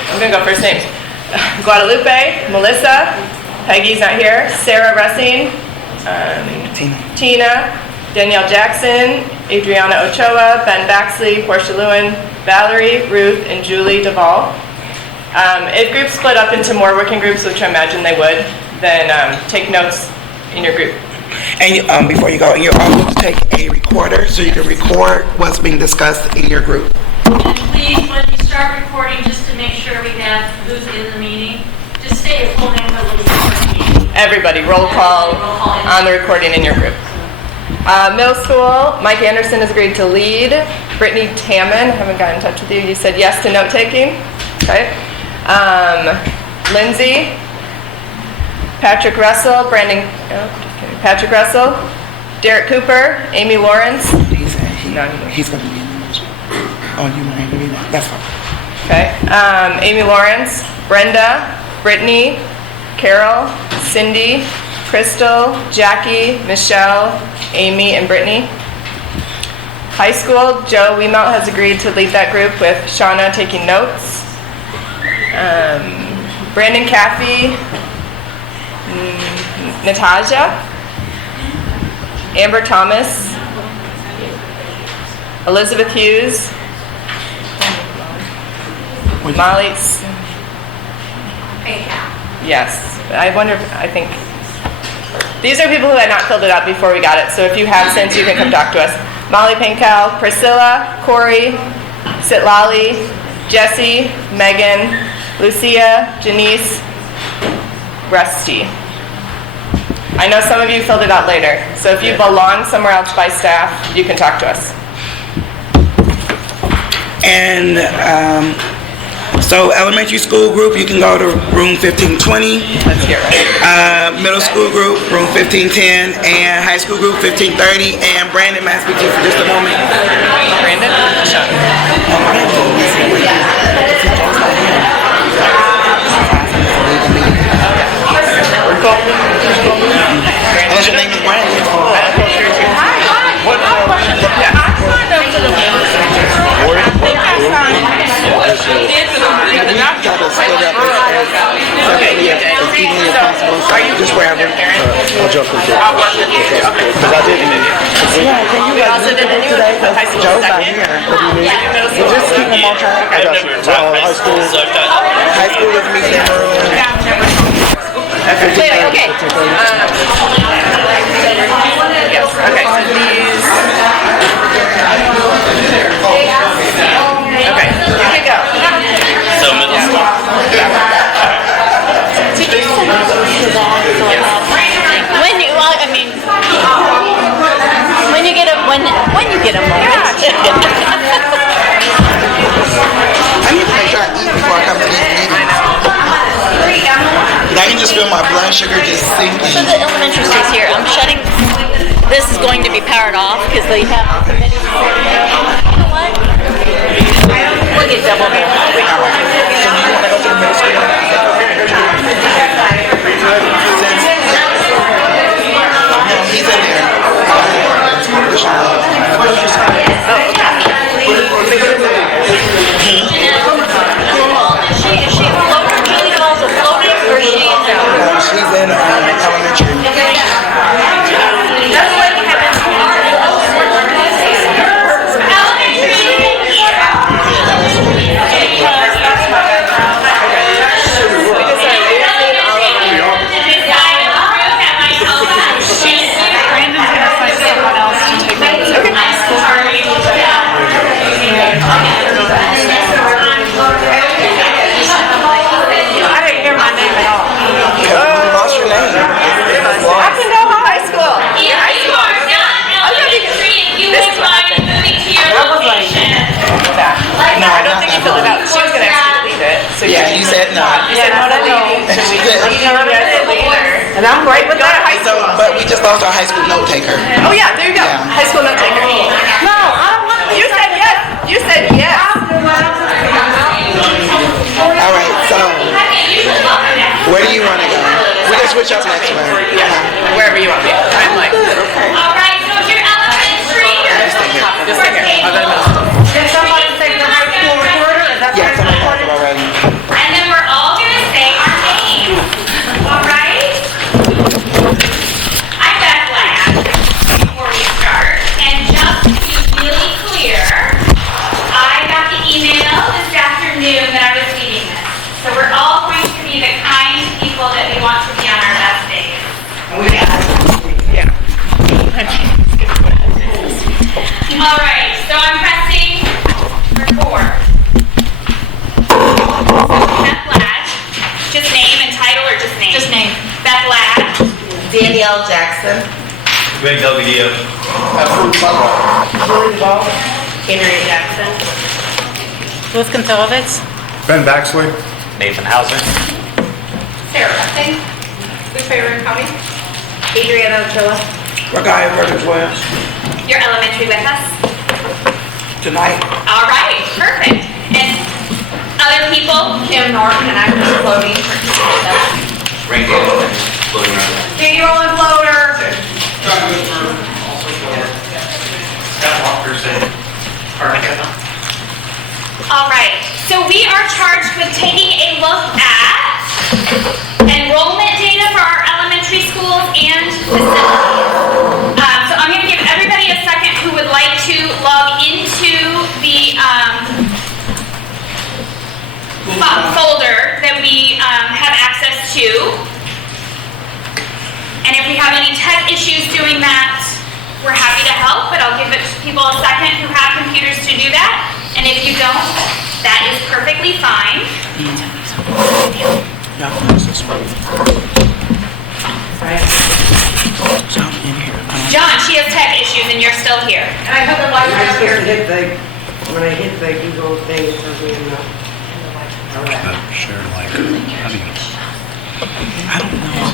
I'm gonna go first names. Guadalupe, Melissa, Peggy's not here, Sarah Ressing, Tina, Danielle Jackson, Adriana Ochoa, Ben Baxley, Portia Lewin, Valerie, Ruth, and Julie Duvall. If groups split up into more working groups, which I imagine they would, then take notes in your group. And before you go, you're also to take a recorder so you can record what's being discussed in your group. And please, when you start recording, just to make sure we have who's in the meeting, just say your full name for the meeting. Everybody, roll call on the recording in your group. Middle school, Mike Anderson has agreed to lead. Brittany Tamman, haven't gotten in touch with you. You said yes to note taking. Okay. Lindsay, Patrick Russell, Patrick Russell, Derek Cooper, Amy Lawrence. He's going to be in the next one. Oh, you want him to be there? That's fine. Okay. Amy Lawrence, Brenda, Brittany, Carol, Cindy, Crystal, Jackie, Michelle, Amy, and Brittany. High school, Joe Wiemelt has agreed to lead that group with Shauna taking notes. Brandon Caffey, Natasha, Amber Thomas, Elizabeth Hughes, Molly's. Yes, I think, these are people who had not filled it out before we got it, so if you have since, you can come talk to us. Molly Pinkel, Priscilla, Corey, Sitlali, Jesse, Megan, Lucia, Janice, Rusty. I know some of you filled it out later, so if you belong somewhere else by staff, you can talk to us. And so elementary school group, you can go to room 1520. Let's hear it. Middle school group, room 1510, and high school group 1530. And Brandon, may I speak to you for just a moment? Brandon? Unless your name is Brandon. Just wherever. I'll jump into it. Because I didn't. Yeah, can you also did the new high school Joe's not second. here. Middle school. Just keep them on track. I got you. High school. High school is meeting in room. Wait, okay. Yes, okay, so these. Okay, you can go. So middle school. When you, well, I mean, when you get a moment. I need to make sure I eat before I come to these meetings. I can just feel my blood sugar just sinking. So the elementary stays here. I'm shutting. This is going to be powered off because they have a committee. You know what? We'll get double bill. He's in there. Is she floating? Julie calls it floating, or is she in She's in elementary. I didn't hear my name at all. You lost your name. I can go to high school. High school. You would mind moving to your location. No, I don't think you filled it out. She was gonna ask you to leave it. So Yeah, you said no. You said no. She said- And I'm great with that. High So, school. but we just lost our high school note taker. Oh yeah, there you go. Yeah. High school note taker. No, I don't want to. You said yes. You said yes. All right, so where do you want to go? We can switch up next one. Wherever you want me. I'm like, okay. All right, so if you're elementary, Just stay here. I'll go to middle school. Did somebody take the high school recorder? Is that Yeah, somebody talked about already. and then we're all gonna say our names. All right? I'm Beth Ladd, before we start, and just to be really clear, I got the email this afternoon that I was leading this. So we're all going to be the kind people that we want to be on our best days. All right, so I'm pressing record. Beth Ladd, just name and title or just name? Just name. Beth Ladd. Danielle Jackson. Greg W. Andrea Jackson. Ruth Kantorovitz. Ben Baxley. Nathan Hauser. Sarah Ruffing. Which favorite county? Adriana Ochoa. Rakaya Burgess-Williams, You're elementary with us? tonight. All right, perfect. And other people? Kim Norton, and I'm just floating. Randy. Floating around. Katie Rolling floater. Scott Walker's in Armageddon. All right, so we are charged with taking a look at enrollment data for our elementary schools and facilities. So I'm going to give everybody a second who would like to log into the folder that we have access to. And if we have any tech issues doing that, we're happy to help, but I'll give it to people a second who have computers to do that. And if you don't, that is perfectly fine. John, she has tech issues and you're still here. And I hope the library up here. When I hit the Google thing, it tells me I'm not. I don't know.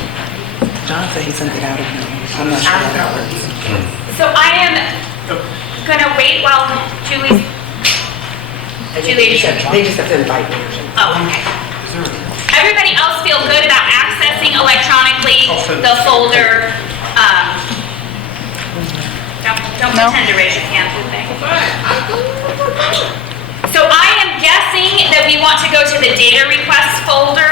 John said he sent it out again. I'm not sure how that works. So I am gonna wait while Julie. They just have to invite me or something. Oh, okay. Everybody else feel good about accessing electronically the folder? Don't pretend to raise your hand, Lupe. So I am guessing that we want to go to the data request folder.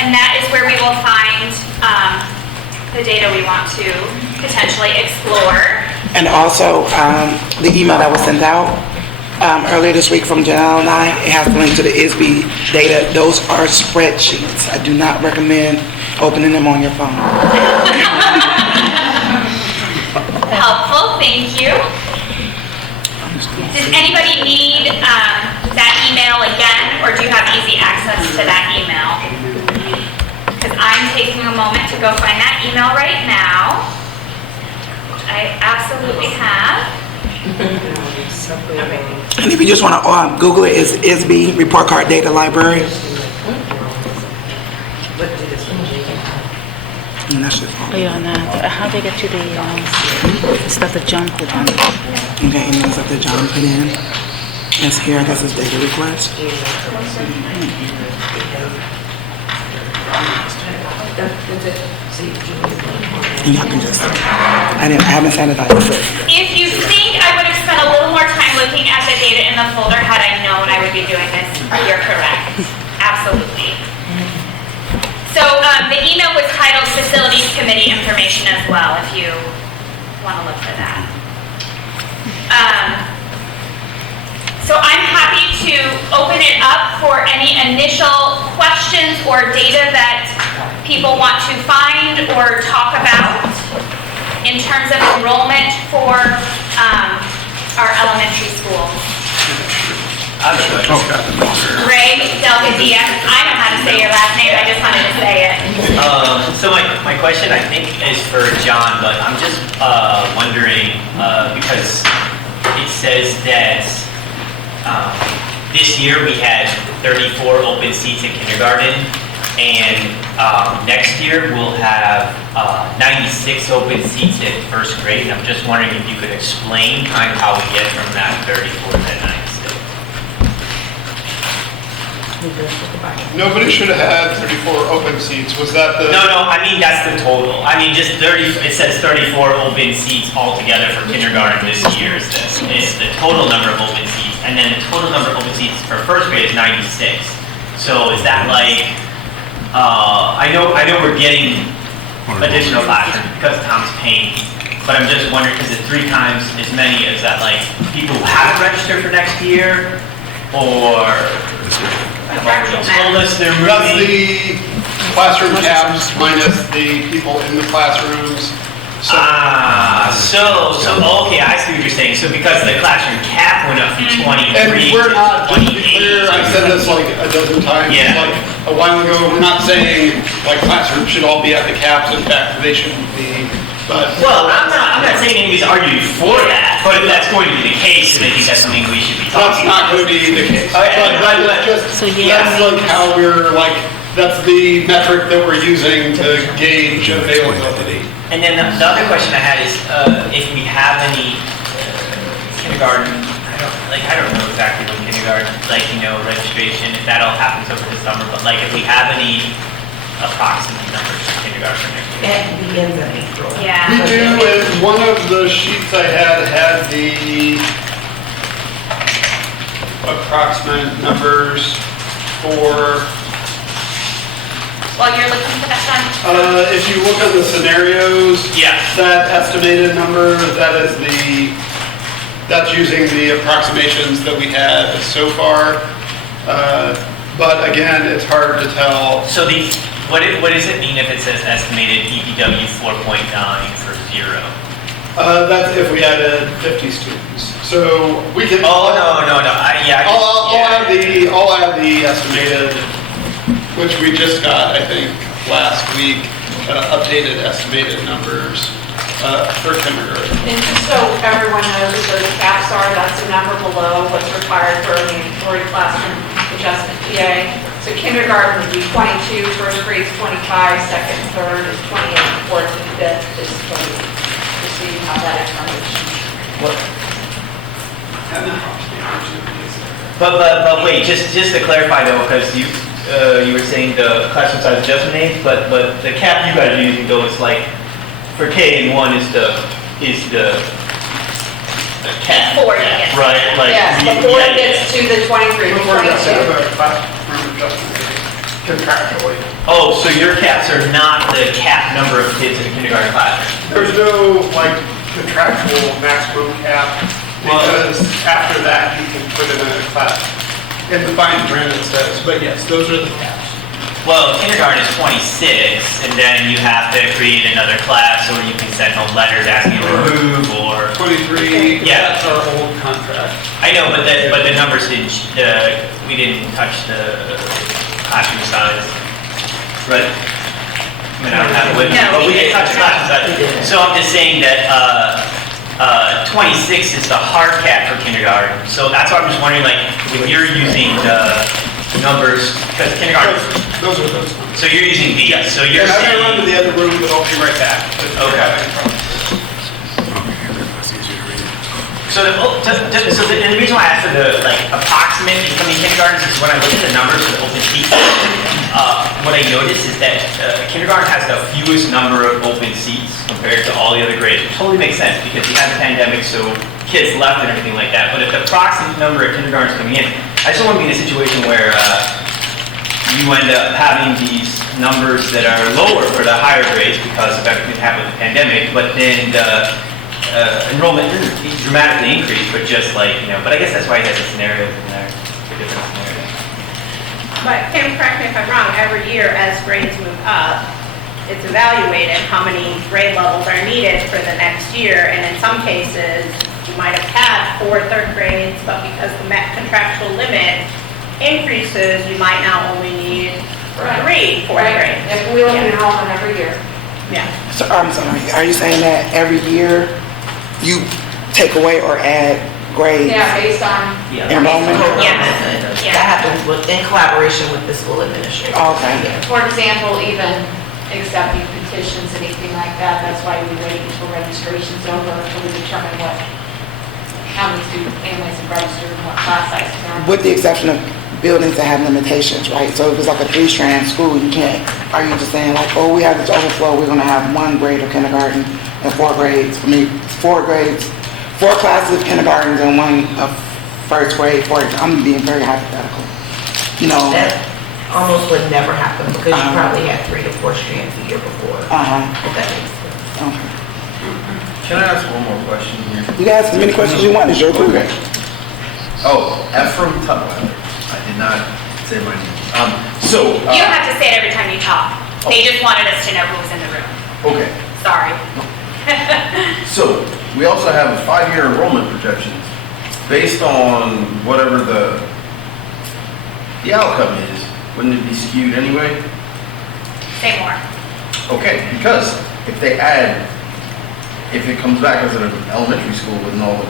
And that is where we will find the data we want to potentially explore. And also, the email that was sent out earlier this week from Janelle and I, it has the link to the ISB data. Those are spreadsheets. I do not recommend opening them on your phone. Helpful, thank you. Does anybody need that email again, or do you have easy access to that email? Because I'm taking a moment to go find that email right now, which I absolutely have. And if you just want to Google it, it's ISB, Report Card Data Library. And that's just all. Oh, yeah, and how do I get to the stuff that John put on? Okay, and that's stuff that John put in. It's here, I guess it's data request. And y'all can just, I haven't sanitized it. If you think I would have spent a little more time looking at the data in the folder had I known I would be doing this, you're correct. Absolutely. So the email was titled Facilities Committee Information as well, if you want to look for that. So I'm happy to open it up for any initial questions or data that people want to find or talk about in terms of enrollment for our elementary schools. Ray Delgadillo, I know how to say your last name, I just wanted to say it. So my question, I think, is for John, but I'm just wondering, because it says that this year we had 34 open seats in kindergarten, and next year we'll have 96 open seats in first grade, and I'm just wondering if you could explain kind of how we get from that 34 to that 96. Nobody should have had 34 open seats. Was that the? No, I mean, that's the total. I mean, just 30, it says 34 open seats altogether for kindergarten this year is this. It's the total number of open seats. And then the total number of open seats for first grade is 96. So is that like, I know we're getting additional classrooms because Tom's paying, but I'm just wondering, because it's 3 times as many, is that like people who haven't registered for next year, or That's the classroom caps minus the people in the classrooms. So, okay, I see what you're saying. So because the classroom cap went up from 23 and we're not, to just to be clear, I said this like a dozen times, Yeah. like a while ago, we're not saying like classrooms should all be at the caps, in fact, they shouldn't be, but. Well, I'm not saying anybody's arguing for that, but if that's going to be the case, then I think that's something we should be That's talking not about. going to be the case. Okay, But but- just, So, yeah. that's like how we're like, that's the metric that we're using to gauge availability. And then the other question I had is, if we have any kindergarten, I don't know exactly when kindergarten, registration, if that all happens over the summer, but like if we have any approximate numbers for kindergarten for next year. It begins in April. Yeah. We do, and one of the sheets I had the approximate numbers for, While you're looking for that, John? if you look at the scenarios, Yeah. that estimated number, that's using the approximations that we had so far. But again, it's hard to tell. So the What does it mean if it says estimated DPW 4.9 for 0? That's if we added 50 students. So we can. Oh, no. I'll add the estimated, which we just got, I think, last week, updated estimated numbers for kindergarten. And just so everyone knows what those caps are, that's the number below what's required for a mandatory classroom adjustment PA. So kindergarten would be 22, first grade is 25, second and third is 28, fourth and fifth is 20. Just so you have that information. But wait, just to clarify though, because you were saying the classroom size adjustment aids, but the cap you guys are using though is like for K and 1 is the cap. 40, yes. Right, like. Yes, before it gets to the 23, Before we 22. classroom adjustment contractually. Oh, so your caps are not the cap number of kids in a kindergarten classroom? There's no like contractual maximum cap because after that you can put it in a class. In the fine print it says, but yes, those are the caps. Well, kindergarten is 26, and then you have to create another class, or you can send home letters asking to remove, or. 23, Yeah. that's our old contract. I know, but the numbers didn't, we didn't touch the classroom size, right? I mean, I don't have it with me, No, but we we didn't touch the classroom size. So I'm just saying that, 26 is the hard cap for kindergarten. So that's why I'm just wondering, like, if you're using the numbers, because kindergarten. Those are those. So you're using these, so you're And I'm gonna run to saying. the other room, but I'll be right back. Okay. So and the reason why I asked for the, like, approximate incoming kindergartens is when I look at the numbers for the open seats, what I notice is that kindergarten has the fewest number of open seats compared to all the other grades, which totally makes sense because we had the pandemic, so kids left and everything like that. But if the approximate number of kindergartens coming in, I just don't want to be in a situation where you end up having these numbers that are lower for the higher grades because of everything that happened with the pandemic, but then the enrollment didn't dramatically increase, but just like, but I guess that's why he has the scenarios in there, for different scenarios. But Kim, correct me if I'm wrong, every year as grades move up, it's evaluated how many grade levels are needed for the next year, and in some cases, you might have had 4 third grades, but because the contractual limit increases, you might now only need 3 fourth grades. If we look at enrollment every year. Yeah. So, I'm sorry, are you saying that every year you take away or add grades? Yeah, based on. Enrollment? That happens in collaboration with the school administrator. Okay. For example, even accepting petitions, anything like that, that's why we wait until registration's over until we determine how many student families have registered and what class size they're in. With the exception of buildings that have limitations, right? So if it's like a 3-strand school, you can't, are you just saying like, oh, we have this overflow, we're gonna have 1 grade of kindergarten and 4 grades, 4 grades, 4 classes of kindergartens and 1 of first grade, I'm being very hypothetical. That almost would never happen because you probably had 3 to 4 strands a year before. If that makes sense. Okay. Can I ask one more question here? You can ask as many questions you want, it's your program. Oh, Ephraim Tutwiler. I did not say my name. You don't have to say it every time you talk. They just wanted us to know who was in the room. Okay. Sorry. So, we also have a 5-year enrollment projections based on whatever the outcome is. Wouldn't it be skewed anyway? Say more. Okay, because if it comes back as an elementary school with all the,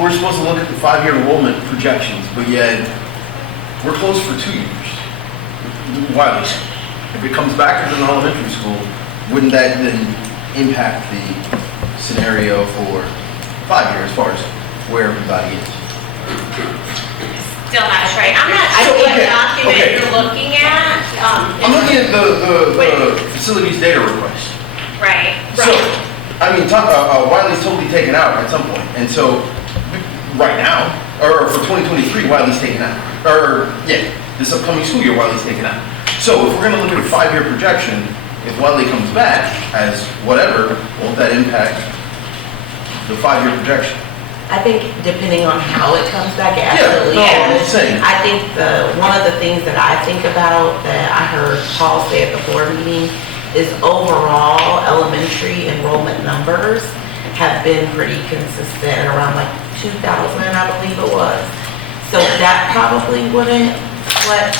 we're supposed to look at the 5-year enrollment projections, but yet we're closed for 2 years. Why? If it comes back as an elementary school, wouldn't that then impact the scenario for 5 years as far as where everybody is? Still not sure. I'm not So, sure what okay, document okay. you're looking at. I'm looking at the facilities data request. Right. So, I mean, Wiley's totally taken out at some point, and so, right now, or for 2023, Wiley's taken out. This upcoming school year, Wiley's taken out. So if we're gonna look at a 5-year projection, if Wiley comes back as whatever, won't that impact the 5-year projection? I think depending on how it comes back, it Yeah, absolutely no, I'm is. just saying. I think one of the things that I think about that I heard Paul say at the board meeting is overall elementary enrollment numbers have been pretty consistent around like 2,000, I believe it was. So that probably wouldn't flex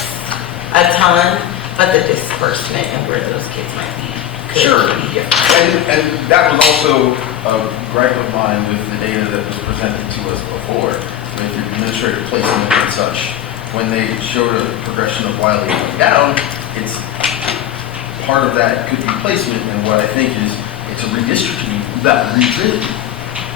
a ton, but the disbursement and where those kids might be Sure. could be different. And that was also a gripe of mine with the data that was presented to us before, with the administrative placement and such. When they showed a progression of Wiley going down, it's part of that could be placement, and what I think is it's a redistricting,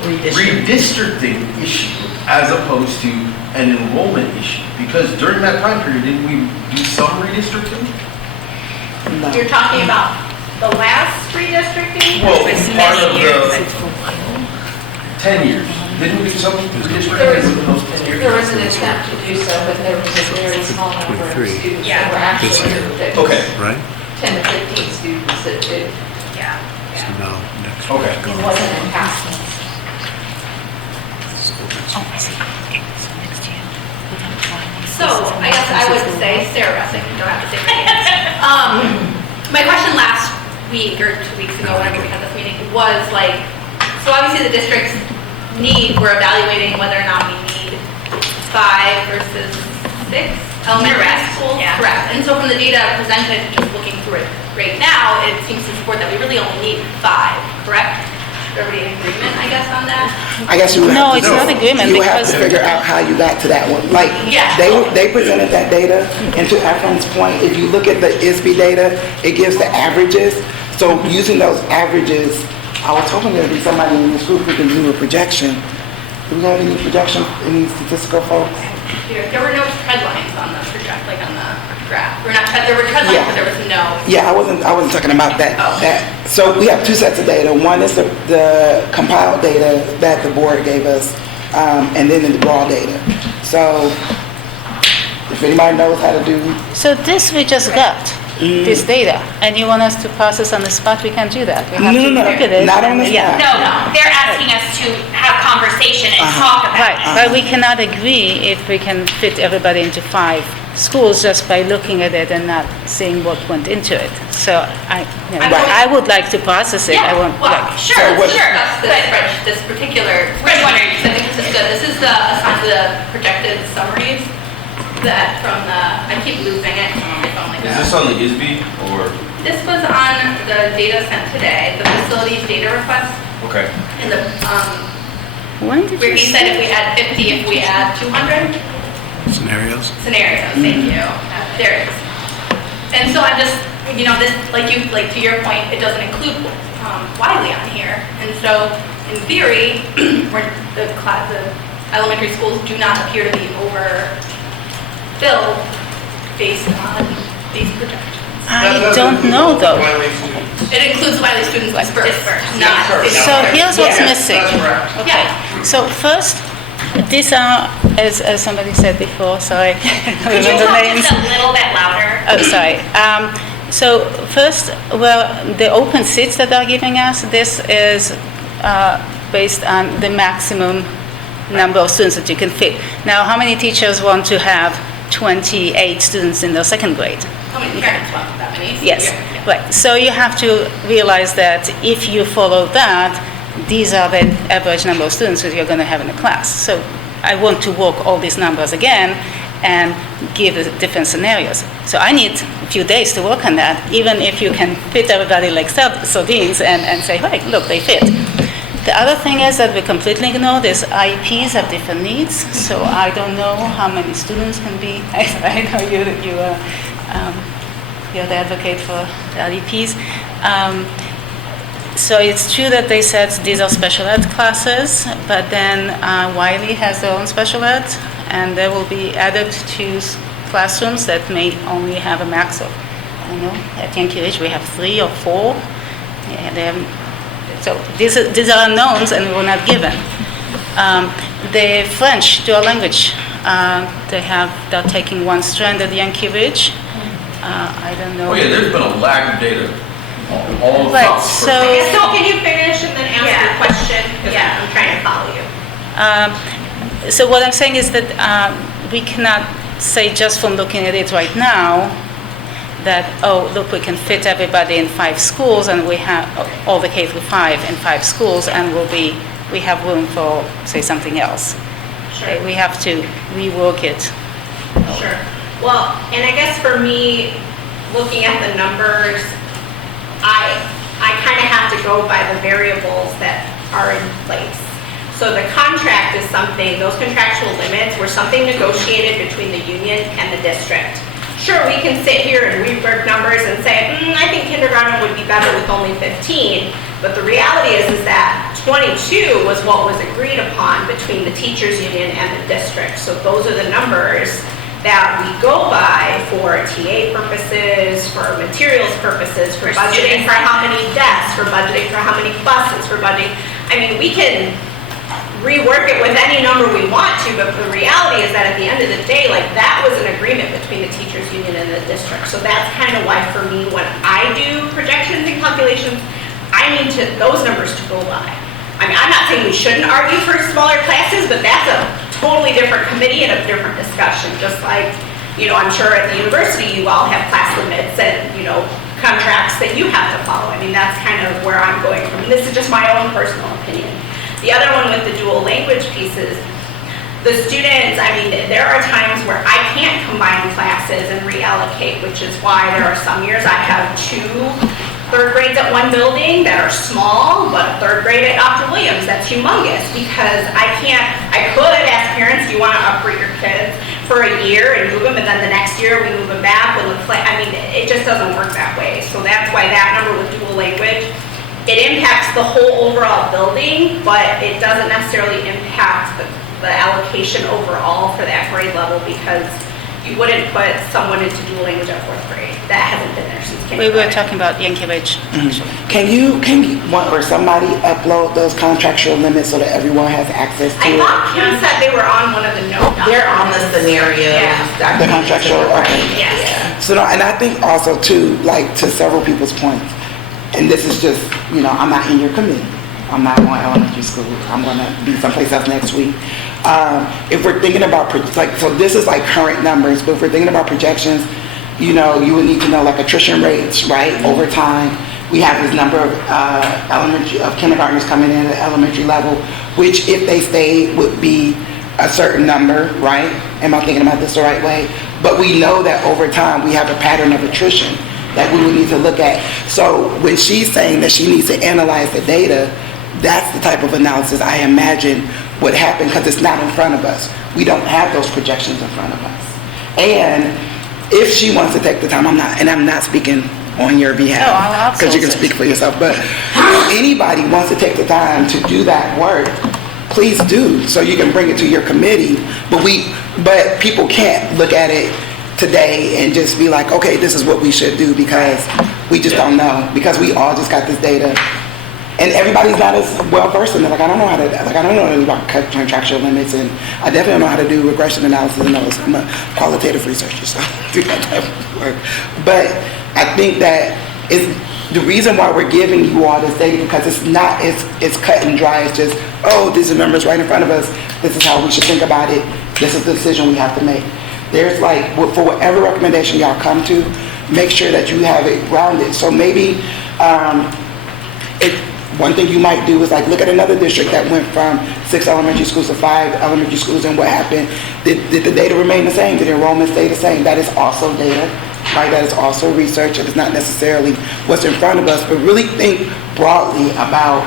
redistricting issue as opposed to an enrollment issue. Because during that time period, didn't we do some redistricting? You're talking about the last redistricting? Well, It's part many of years. the 10 years. Didn't we do some redistricting There was- within those 10 years? There was an attempt to do so, but there was a very small number of students that were actually, that was Okay. Right? 10 to 15 students that did. Yeah. So now, next Okay. It wasn't in passing. So, I guess I would say, Sarah Russick, you don't have to say my name. My question last week, or 2 weeks ago, whenever we had this meeting, was like, so obviously the district's need, we're evaluating whether or not we need 5 versus 6 elementary schools. Yeah. Correct. And so from the data presented, just looking through it right now, it seems to support that we really only need 5, correct? Everybody in agreement, I guess, on that? I guess you would No, have to. it's not agreement You have because- to figure out how you got to that one. Like, Yeah. they presented that data, and to Efren's point, if you look at the ISB data, it gives the averages. So using those averages, I was hoping there'd be somebody in this group who can do a projection. Do we have any projection, any statistical folks? There were no trend lines on the project, like on the graph. There were trend lines, Yeah. but there was no. Yeah, I wasn't talking about that. Oh. So we have two sets of data. One is the compiled data that the board gave us, and then the raw data. So if anybody knows how to do, So this we just got, this data, and you want us to process on the spot, we can do that. We have to No, look at it. not on the and- yeah. spot. No, they're asking us to have conversation and talk about Right, it. but we cannot agree if we can fit everybody into 5 schools just by looking at it and not seeing what went into it. So I would like to process it. I want, Well, like, sure, So what- sure, this particular spreadsheet, I think this is good. This is the projected summaries that from the, I keep losing it on my phone like Is that. this on the ISB or? This was on the data sent today, the facilities data request, Okay. and the, when did where you he said if say? we add 50, if we add 200 Scenarios? scenarios, thank you. There it is. And so I'm just, this, like to your point, it doesn't include Wiley on here. And so in theory, where the elementary schools do not appear to be overfilled based on these projections. I don't know though. It includes Wiley students dispersed, not. So here's what's missing. Yeah. Okay, so first, these are, as somebody said before, sorry, I don't Could you remember talk names. just a little bit louder? Oh, sorry. So first, well, the open seats that they're giving us, this is based on the maximum number of students that you can fit. Now, how many teachers want to have 28 students in their second grade? How many parents want that many? Yes, Yeah. right. So you have to realize that if you follow that, these are the average number of students that you're going to have in the class. So I want to work all these numbers again and give the different scenarios. So I need a few days to work on that, even if you can fit everybody like sardines and say, hey, look, they fit. The other thing is that we completely ignore this. IEPs have different needs, so I don't know how many students can be. I know you're the advocate for the IEPs. So it's true that they said these are special ed classes, but then Wiley has their own special ed, and they will be added to classrooms that may only have a max of, I don't know, at Yankee Ridge we have 3 or 4. Yeah, they have, so these are unknowns and we were not given. The French dual language, they're taking one strand at Yankee Ridge. I don't know. Oh yeah, there's been a lack of data all Right, across. so- So can you finish and then answer your question? Because I'm trying to follow you. So what I'm saying is that we cannot say just from looking at it right now that, oh, look, we can fit everybody in 5 schools and we have all the K through 5 in 5 schools and we have room for, say, something else. Sure. We have to rework it. Sure. Well, and I guess for me, looking at the numbers, I kind of have to go by the variables that are in place. So the contract is something, those contractual limits were something negotiated between the union and the district. Sure, we can sit here and rework numbers and say, I think kindergarten would be better with only 15, but the reality is that 22 was what was agreed upon between the teachers union and the district. So those are the numbers that we go by for TA purposes, for materials purposes, for budgeting for how many desks, for budgeting for how many buses, for budgeting. I mean, we can rework it with any number we want to, but the reality is that at the end of the day, like, that was an agreement between the teachers union and the district. So that's kind of why for me, when I do projections and calculations, I need those numbers to go by. I mean, I'm not saying we shouldn't argue for smaller classes, but that's a totally different committee and a different discussion. Just like, I'm sure at the university you all have class limits and, contracts that you have to follow. I mean, that's kind of where I'm going from. This is just my own personal opinion. The other one with the dual language pieces, the students, I mean, there are times where I can't combine classes and reallocate, which is why there are some years I have 2 third grades at one building that are small, but a third grade at Dr. Williams, that's humongous, because I could ask parents, do you want to uproot your kids for a year and move them, and then the next year we move them back, I mean, it just doesn't work that way. So that's why that number with dual language, it impacts the whole overall building, but it doesn't necessarily impact the allocation overall for that grade level, because you wouldn't put someone into dual language at 4th grade. That hasn't been there since kindergarten. We were talking about Yankee Ridge, actually. Can you, or somebody upload those contractual limits so that everyone has access to I it? thought Kim said they were on one of the notes. They're on the scenarios. Yeah. The contractual, okay. Yes. So, no, and I think also too, like, to several people's points, and this is just, I'm not in your committee. I'm not going to elementary school. I'm going to be someplace else next week. If we're thinking about, so this is like current numbers, but if we're thinking about projections, you would need to know like attrition rates, right? Over time, we have this number of kindergartners coming in at elementary level, which if they stay would be a certain number, right? Am I thinking about this the right way? But we know that over time, we have a pattern of attrition that we would need to look at. So when she's saying that she needs to analyze the data, that's the type of analysis I imagine would happen, because it's not in front of us. We don't have those projections in front of us. And if she wants to take the time, I'm not speaking on your behalf, because you can speak for yourself, but if anybody wants to take the time to do that work, please do, so you can bring it to your committee. But people can't look at it today and just be like, okay, this is what we should do, because we just don't know, because we all just got this data, and everybody's not as well versed in it. Like, I don't know anything about contractual limits, and I definitely don't know how to do regression analysis and those. I'm a qualitative researcher, so I do that type of work. But I think that it's the reason why we're giving you all this data, because it's cut and dry. It's just, these are numbers right in front of us. This is how we should think about it. This is the decision we have to make. There's like, for whatever recommendation y'all come to, make sure that you have it grounded. So maybe one thing you might do is like look at another district that went from 6 elementary schools to 5 elementary schools, and what happened. Did the data remain the same? Did enrollment stay the same? That is also data, right? That is also research. It's not necessarily what's in front of us, but really think broadly about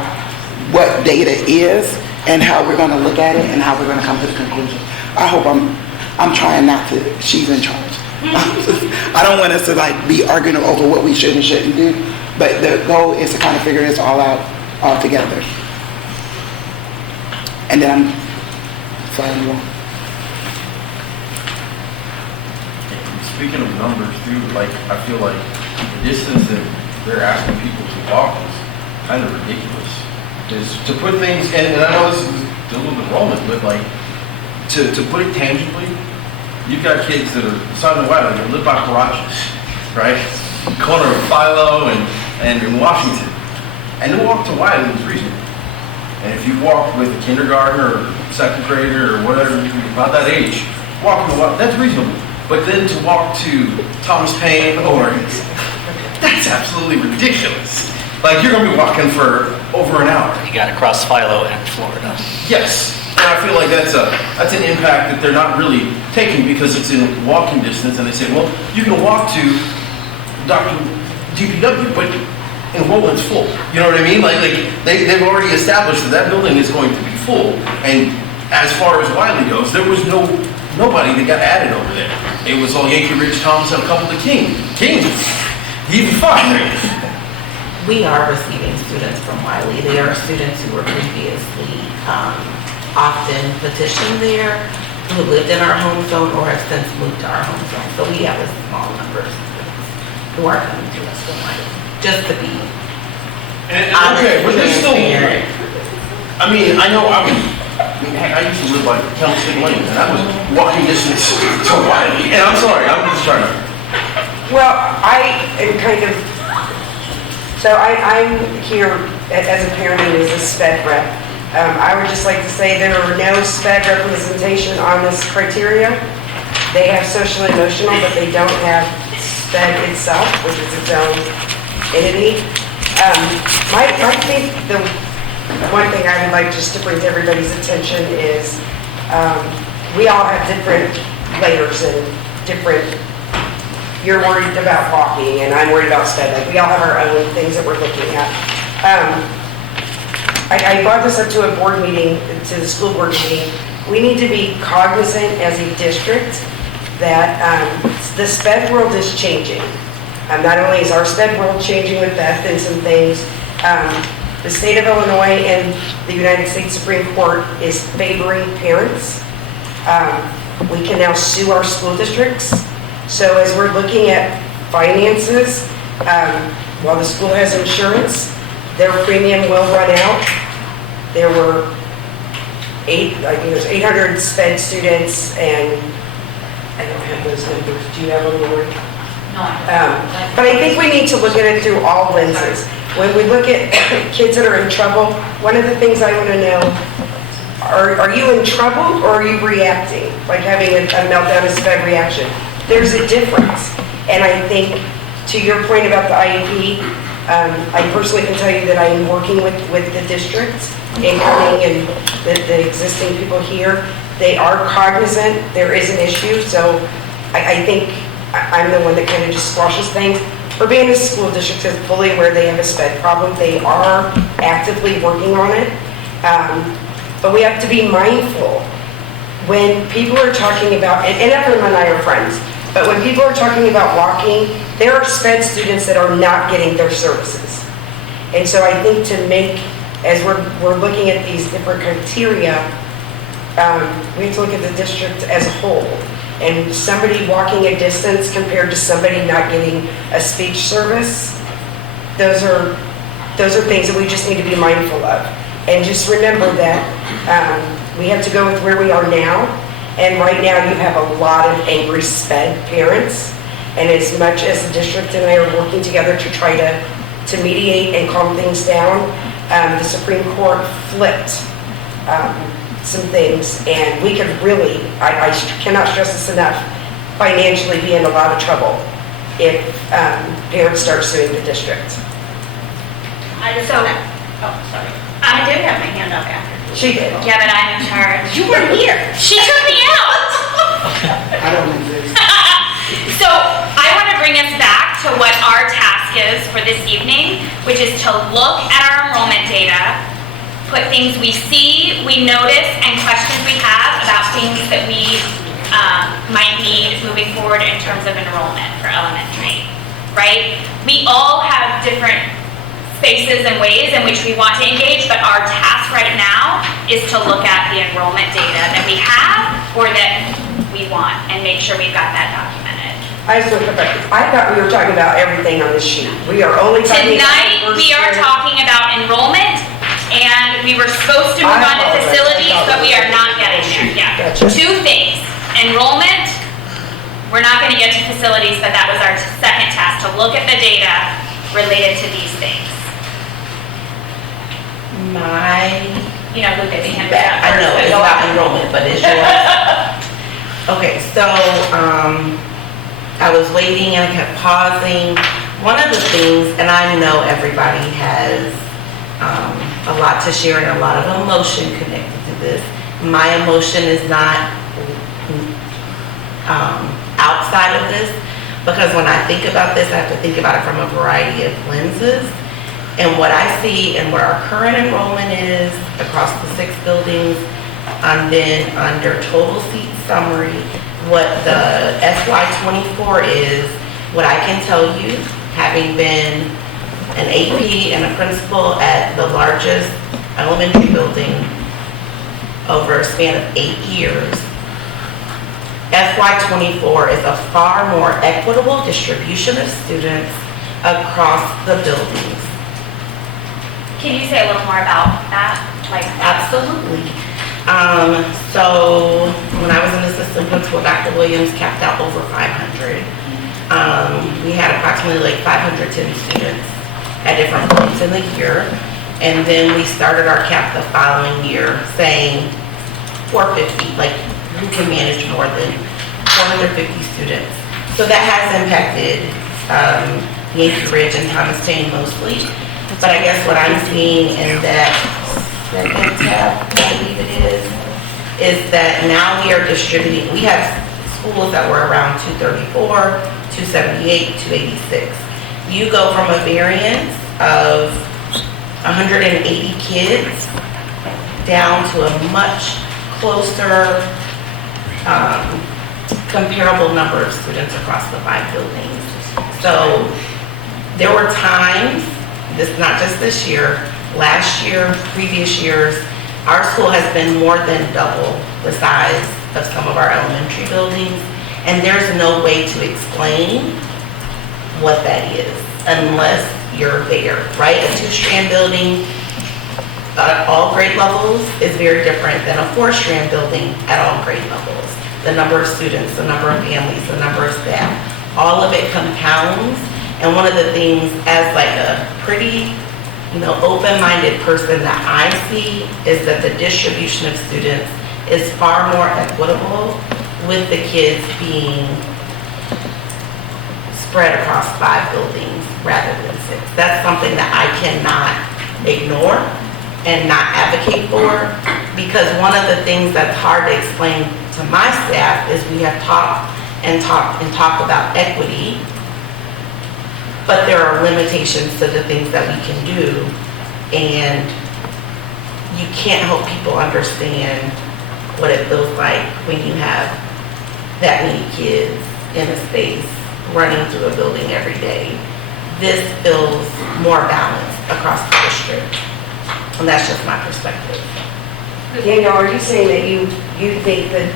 what data is and how we're going to look at it and how we're going to come to the conclusion. I hope I'm trying not to, she's in charge. I don't want us to like be arguing over what we should and shouldn't do, but the goal is to kind of figure this all out all together. And then I'm flying you on. Speaking of numbers too, like, I feel like the distance that they're asking people to walk is kind of ridiculous. Is to put things, and I know this is a little bit enrollment, but like, to put it tangibly, you've got kids that are Southern Ohio, that live by garages, right? Corner of Philo and in Washington. And to walk to Wiley is reasonable. And if you walk with a kindergartner or second grader or whatever, about that age, walking that's reasonable. But then to walk to Thomas Paine that's absolutely ridiculous. Like, you're gonna be walking for over an hour. You gotta cross Philo and Florida. Yes, and I feel like that's an impact that they're not really taking because it's in walking distance, and they say, well, you can walk to Dr. DPW, but enrollment's full. You know what I mean? Like they've already established that building is going to be full, and as far as Wiley goes, there was nobody that got added over there. It was all Yankee Ridge, Thomas, and a couple of King. King's even farther. We are receiving students from Wiley. They are students who were previously often petitioned there, who lived in our home zone or have since moved to our home zone. So we have a small number of students who are coming to us from Wiley, just to be honest. Okay, but they still. Transparent. I mean, I know I used to live by Kelsey Lane, and that was walking distance to Wiley. And I'm sorry, I'm just trying to. Well, I am I'm here as a parent and as a SPED rep. I would just like to say there are no SPED representation on this criteria. They have social and emotional, but they don't have SPED itself, which is its own entity. I think the one thing I would like just to bring to everybody's attention is we all have different layers and different. You're worried about walking, and I'm worried about SPED. Like, we all have our own things that we're looking at. I brought this up to a board meeting, to the school board meeting. We need to be cognizant as a district that the SPED world is changing. Not only is our SPED world changing with Beth and some things, the state of Illinois and the United States Supreme Court is favoring parents. We can now sue our school districts. So as we're looking at finances, while the school has insurance, their premium will run out. There were 800 SPED students, and I don't have those numbers. Do you have them, Lori? No. But I think we need to look at it through all lenses. When we look at kids that are in trouble, one of the things I want to know, are you in trouble or are you reacting? Like having a meltdown, a SPED reaction. There's a difference. And I think, to your point about the IEP, I personally can tell you that I am working with the district, incoming and the existing people here. They are cognizant there is an issue, so I think I'm the one that kind of just squashes things. Urbana School District is fully aware they have a SPED problem. They are actively working on it. But we have to be mindful when people are talking about, and everyone and I are friends, but when people are talking about walking, there are SPED students that are not getting their services. And so I think to make, as we're looking at these different criteria, we have to look at the district as a whole. And somebody walking a distance compared to somebody not getting a speech service, those are things that we just need to be mindful of. And just remember that we have to go with where we are now. And right now you have a lot of angry SPED parents. And as much as the district and I are working together to try to mediate and calm things down, the Supreme Court flipped some things, and we could really, I cannot stress this enough, financially be in a lot of trouble if parents start suing the district. I did have my hand up after. She did. Yeah, but I'm in charge. You were here. She took me out. I don't exist. So I want to bring us back to what our task is for this evening, which is to look at our enrollment data, put things we see, we notice, and questions we have about things that we might need moving forward in terms of enrollment for elementary, right? We all have different spaces and ways in which we want to engage, but our task right now is to look at the enrollment data that we have or that we want and make sure we've got that documented. I thought we were talking about everything on this sheet. We are only talking Tonight, about we are talking about enrollment, and we were supposed to move on to facilities, but we are not getting there yet. Gotcha. Two things. Enrollment, we're not going to get to facilities, but that was our second task, to look at the data related to these things. My, You know, Lupe being hand yeah, I know, it's not enrollment, but it's yours. Okay, so, I was waiting and I kept pausing. One of the things, and I know everybody has, a lot to share and a lot of emotion connected to this. My emotion is not, outside of this, because when I think about this, I have to think about it from a variety of lenses. And what I see and what our current enrollment is across the 6 buildings, and then under total seat summary, what the FY24 is, what I can tell you, having been an AP and a principal at the largest elementary building over a span of 8 years, FY24 is a far more equitable distribution of students across the buildings. Can you say a little more about that? Like, Absolutely. So when I was an assistant principal, Dr. Williams capped out over 500. We had approximately like 510 students at different points in the year. And then we started our cap the following year saying 450, like who can manage more than 450 students. So that has impacted Yankee Ridge and Thomas Paine mostly. But I guess what I'm seeing in that second tab, I believe it is that now we are distributing, we have schools that were around 234, 278, 286. You go from a variance of 180 kids down to a much closer comparable number of students across the 5 buildings. So there were times, this not just this year, last year, previous years, our school has been more than double the size of some of our elementary buildings, and there's no way to explain what that is unless you're there, right? A 2-strand building at all grade levels is very different than a 4-strand building at all grade levels. The number of students, the number of families, the number of staff, all of it compounds. And one of the things as like a pretty, open-minded person that I see is that the distribution of students is far more equitable with the kids being spread across 5 buildings rather than 6. That's something that I cannot ignore and not advocate for, because one of the things that's hard to explain to my staff is we have talked about equity, but there are limitations to the things that we can do, and you can't help people understand what it feels like when you have that many kids in a space running through a building every day. This feels more balanced across the district, and that's just my perspective. Daniel, are you saying that you think that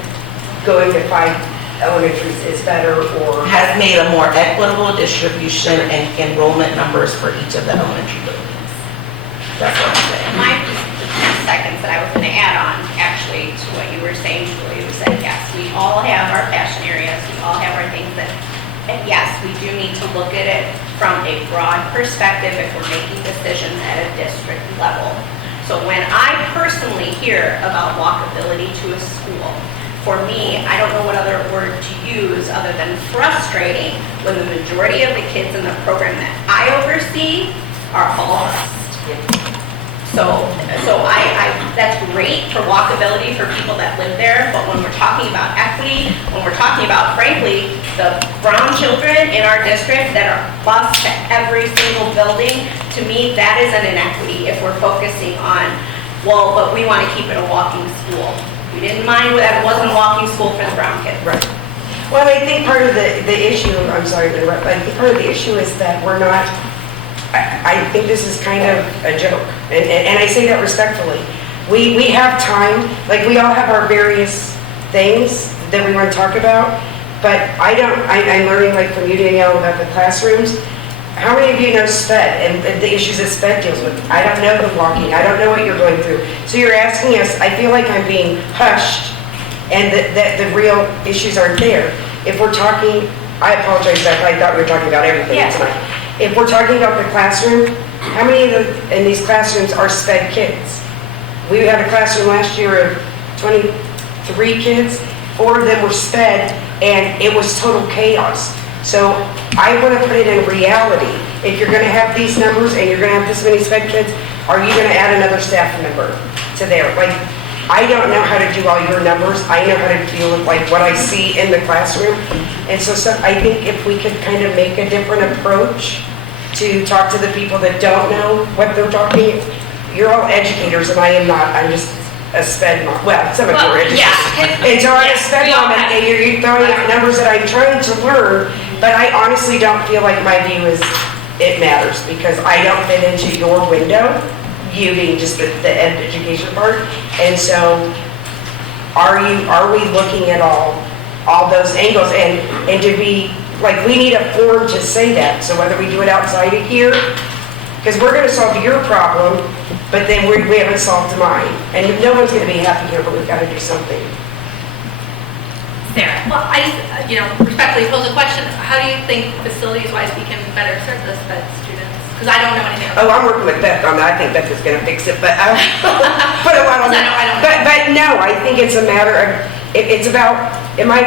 going to 5 elementaries is better, or? Has made a more equitable distribution and enrollment numbers for each of the elementary buildings. That's what I'm saying. My 2 seconds that I was going to add on, actually, to what you were saying, Julie, was that yes, we all have our passion areas, we all have our things that, and yes, we do need to look at it from a broad perspective if we're making decisions at a district level. So when I personally hear about walkability to a school, for me, I don't know what other word to use other than frustrating when the majority of the kids in the program that I oversee are all So that's great for walkability for people that live there, but when we're talking about equity, when we're talking about, frankly, the brown children in our district that are bused to every single building, to me, that is an inequity if we're focusing on, well, but we want to keep it a walking school. We didn't mind that it wasn't a walking school for the brown kids. Right. Well, I think part of the issue, I'm sorry to interrupt, but I think part of the issue is that we're not, I think this is kind of a joke, and I say that respectfully. We have time, like we all have our various things that we want to talk about, but I'm learning like from you, Danielle, about the classrooms. How many of you know SPED and the issues that SPED deals with? I don't know the walking, I don't know what you're going through. So you're asking us, I feel like I'm being hushed and that the real issues aren't there. If we're talking, I apologize, I thought we were talking about everything tonight. If we're talking about the classroom, how many of in these classrooms are sped kids? We had a classroom last year of 23 kids, 4 of them were sped, and it was total chaos. So I want to put it in reality. If you're going to have these numbers and you're going to have this many sped kids, are you going to add another staff member to there? Like, I don't know how to do all your numbers. I know how to deal with like what I see in the classroom. And so I think if we could kind of make a different approach to talk to the people that don't know what they're talking, you're all educators and I am not. I'm just a sped mom. Well, some of you are educators. Yeah. And so I'm a Yeah, sped we all mom have. and you're throwing out numbers that I'm trying to learn, but I honestly don't feel like my view is, it matters because I don't fit into your window, you being just the education part. And so are we looking at all those angles and to be, like, we need a form to say that. So whether we do it outside of here, because we're going to solve your problem, but then we haven't solved mine. And no one's going to be happy here, but we've got to do something. Sarah? Well, I just, respectfully pose a question. How do you think facilities-wise we can better serve the sped students? Because I don't know anything about it. Oh, I'm working with Beth on that. I think Beth is going to fix it, but put a lot on that. I don't know. But no, I think it's a matter of, it's about, in my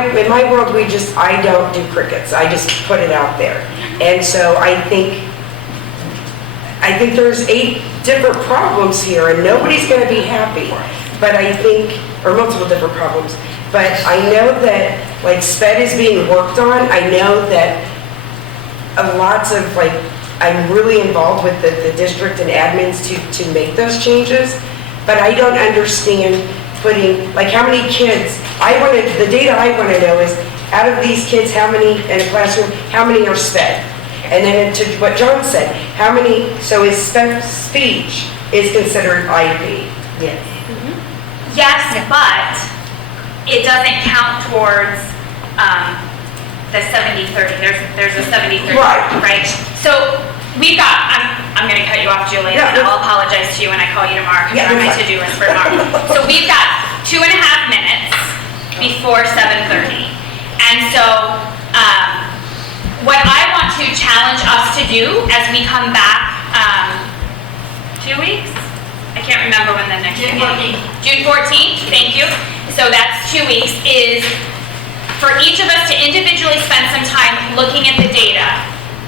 world, I don't do crickets. I just put it out there. And so I think there's 8 different problems here and nobody's going to be happy. But I think, or multiple different problems. But I know that like SPED is being worked on. I know that lots of like, I'm really involved with the district and admins to make those changes. But I don't understand putting, like how many kids, the data I want to know is out of these kids, how many in a classroom, how many are SPED? And then to what John said, how many, so is speech is considered IEP? Yes. Yes, but it doesn't count towards the 70-30. There's a 70-30, right? So we've got, I'm going to cut you off, Julie, and I'll apologize to you when I call you tomorrow because you're on my to-do list for tomorrow. So we've got 2.5 minutes before 7:30. And so what I want to challenge us to do as we come back 2 weeks? I can't remember when the next June meeting. June 14th, thank you. So that's 2 weeks, is for each of us to individually spend some time looking at the data.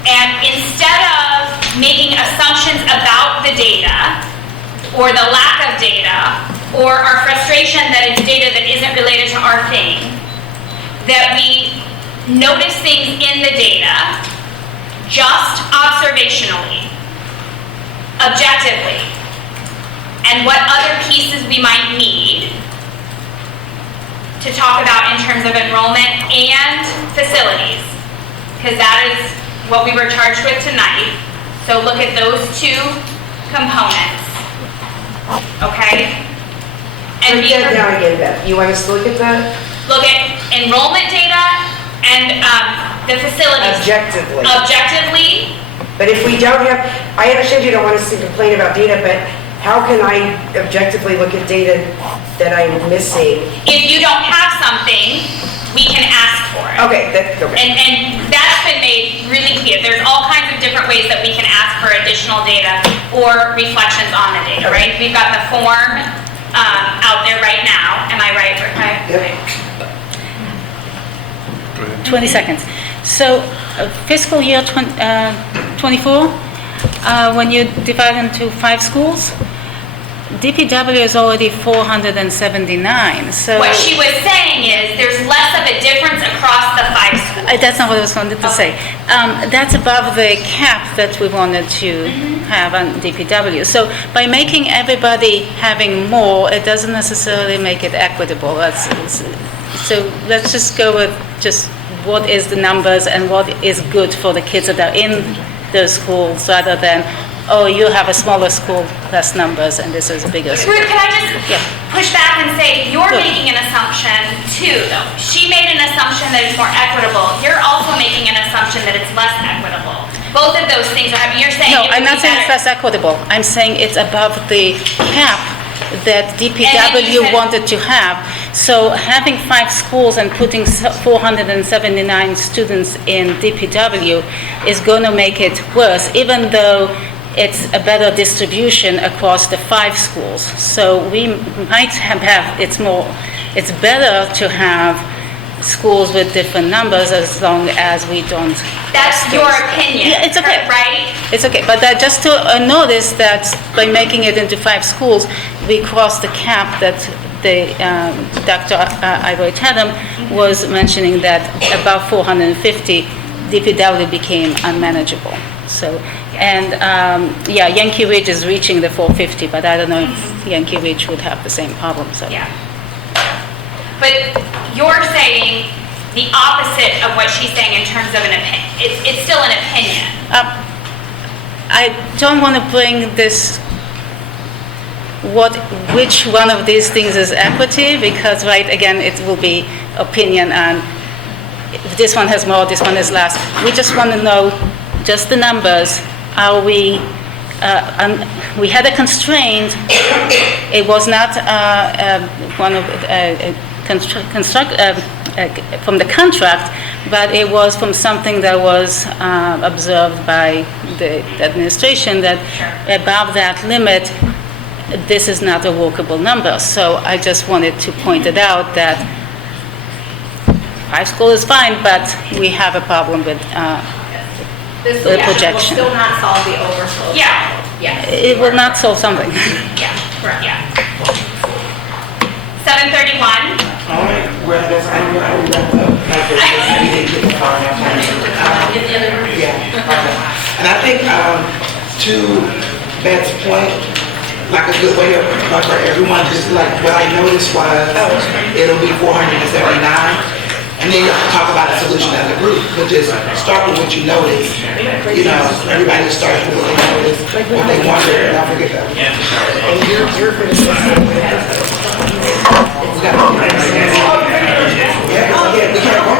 And instead of making assumptions about the data, or the lack of data, or our frustration that it's data that isn't related to our thing, that we notice things in the data, just observationally, objectively, and what other pieces we might need to talk about in terms of enrollment and facilities, because that is what we were charged with tonight. So look at those 2 components, okay? And Break that down again, Beth. You want us to look at that? Look at enrollment data and the facilities. Objectively. Objectively. But if we don't have, I understand you don't want us to complain about data, but how can I objectively look at data that I'm missing? If you don't have something, we can ask for it. Okay, And that's been made really clear. There's all kinds of different ways that we can ask for additional data or reflections on the data, right? We've got the form out there right now. Am I right? Okay. 20 seconds. So fiscal year 24, when you divide into 5 schools, DPW is already 479. So What she was saying is there's less of a difference across the 5 schools. That's not what I was wanted to say. That's above the cap that we wanted to have on DPW. So by making everybody having more, it doesn't necessarily make it equitable. So let's just go with just what is the numbers and what is good for the kids that are in those schools rather than, oh, you have a smaller school, less numbers, and this is a bigger school. Ruth, can I just push back and say, you're Good. making an assumption too, though. She made an assumption that it's more equitable. You're also making an assumption that it's less equitable. Both of those things are, you're saying. No, it would I'm not be saying it's better- less equitable. I'm saying it's above the cap that And then you DPW said- wanted to have. So having 5 schools and putting 479 students in DPW is going to make it worse, even though it's a better distribution across the 5 schools. So we might have it's better to have schools with different numbers as long as we don't. That's your opinion. Yeah, it's okay. Right? It's okay, but just to notice that by making it into 5 schools, we crossed the cap that Dr. Ivory Tatum was mentioning, that above 450, DPW became unmanageable. So, and Yankee Ridge is reaching the 450, but I don't know if Yankee Ridge would have the same problem, so. Yeah. But you're saying the opposite of what she's saying in terms of an opinion. It's still an opinion. I don't want to bring this, which one of these things is equity, because, right, again, it will be opinion, and if this one has more, this one has less. We just want to know just the numbers. Are we, we had a constraint. It was not one of from the contract, but it was from something that was observed by the administration, that above that limit, this is not a workable number. So I just wanted to point it out that 5 school is fine, but we have a problem with This the will projection. still not solve the overflow. Yeah. Yes. It will not solve something. Yeah. Correct. Yeah. 7:31. All right, well, that's how we wrap up. Yeah. And I think, to Beth's point, like a good way of, like for everyone, just like what I noticed was, it'll be 479. And then you have to talk about a solution as a group, but just start with what you notice. You know, everybody starts with what they notice, what they wonder, and I'll forget that. And you're going to say something. We got to. Yeah, we can't go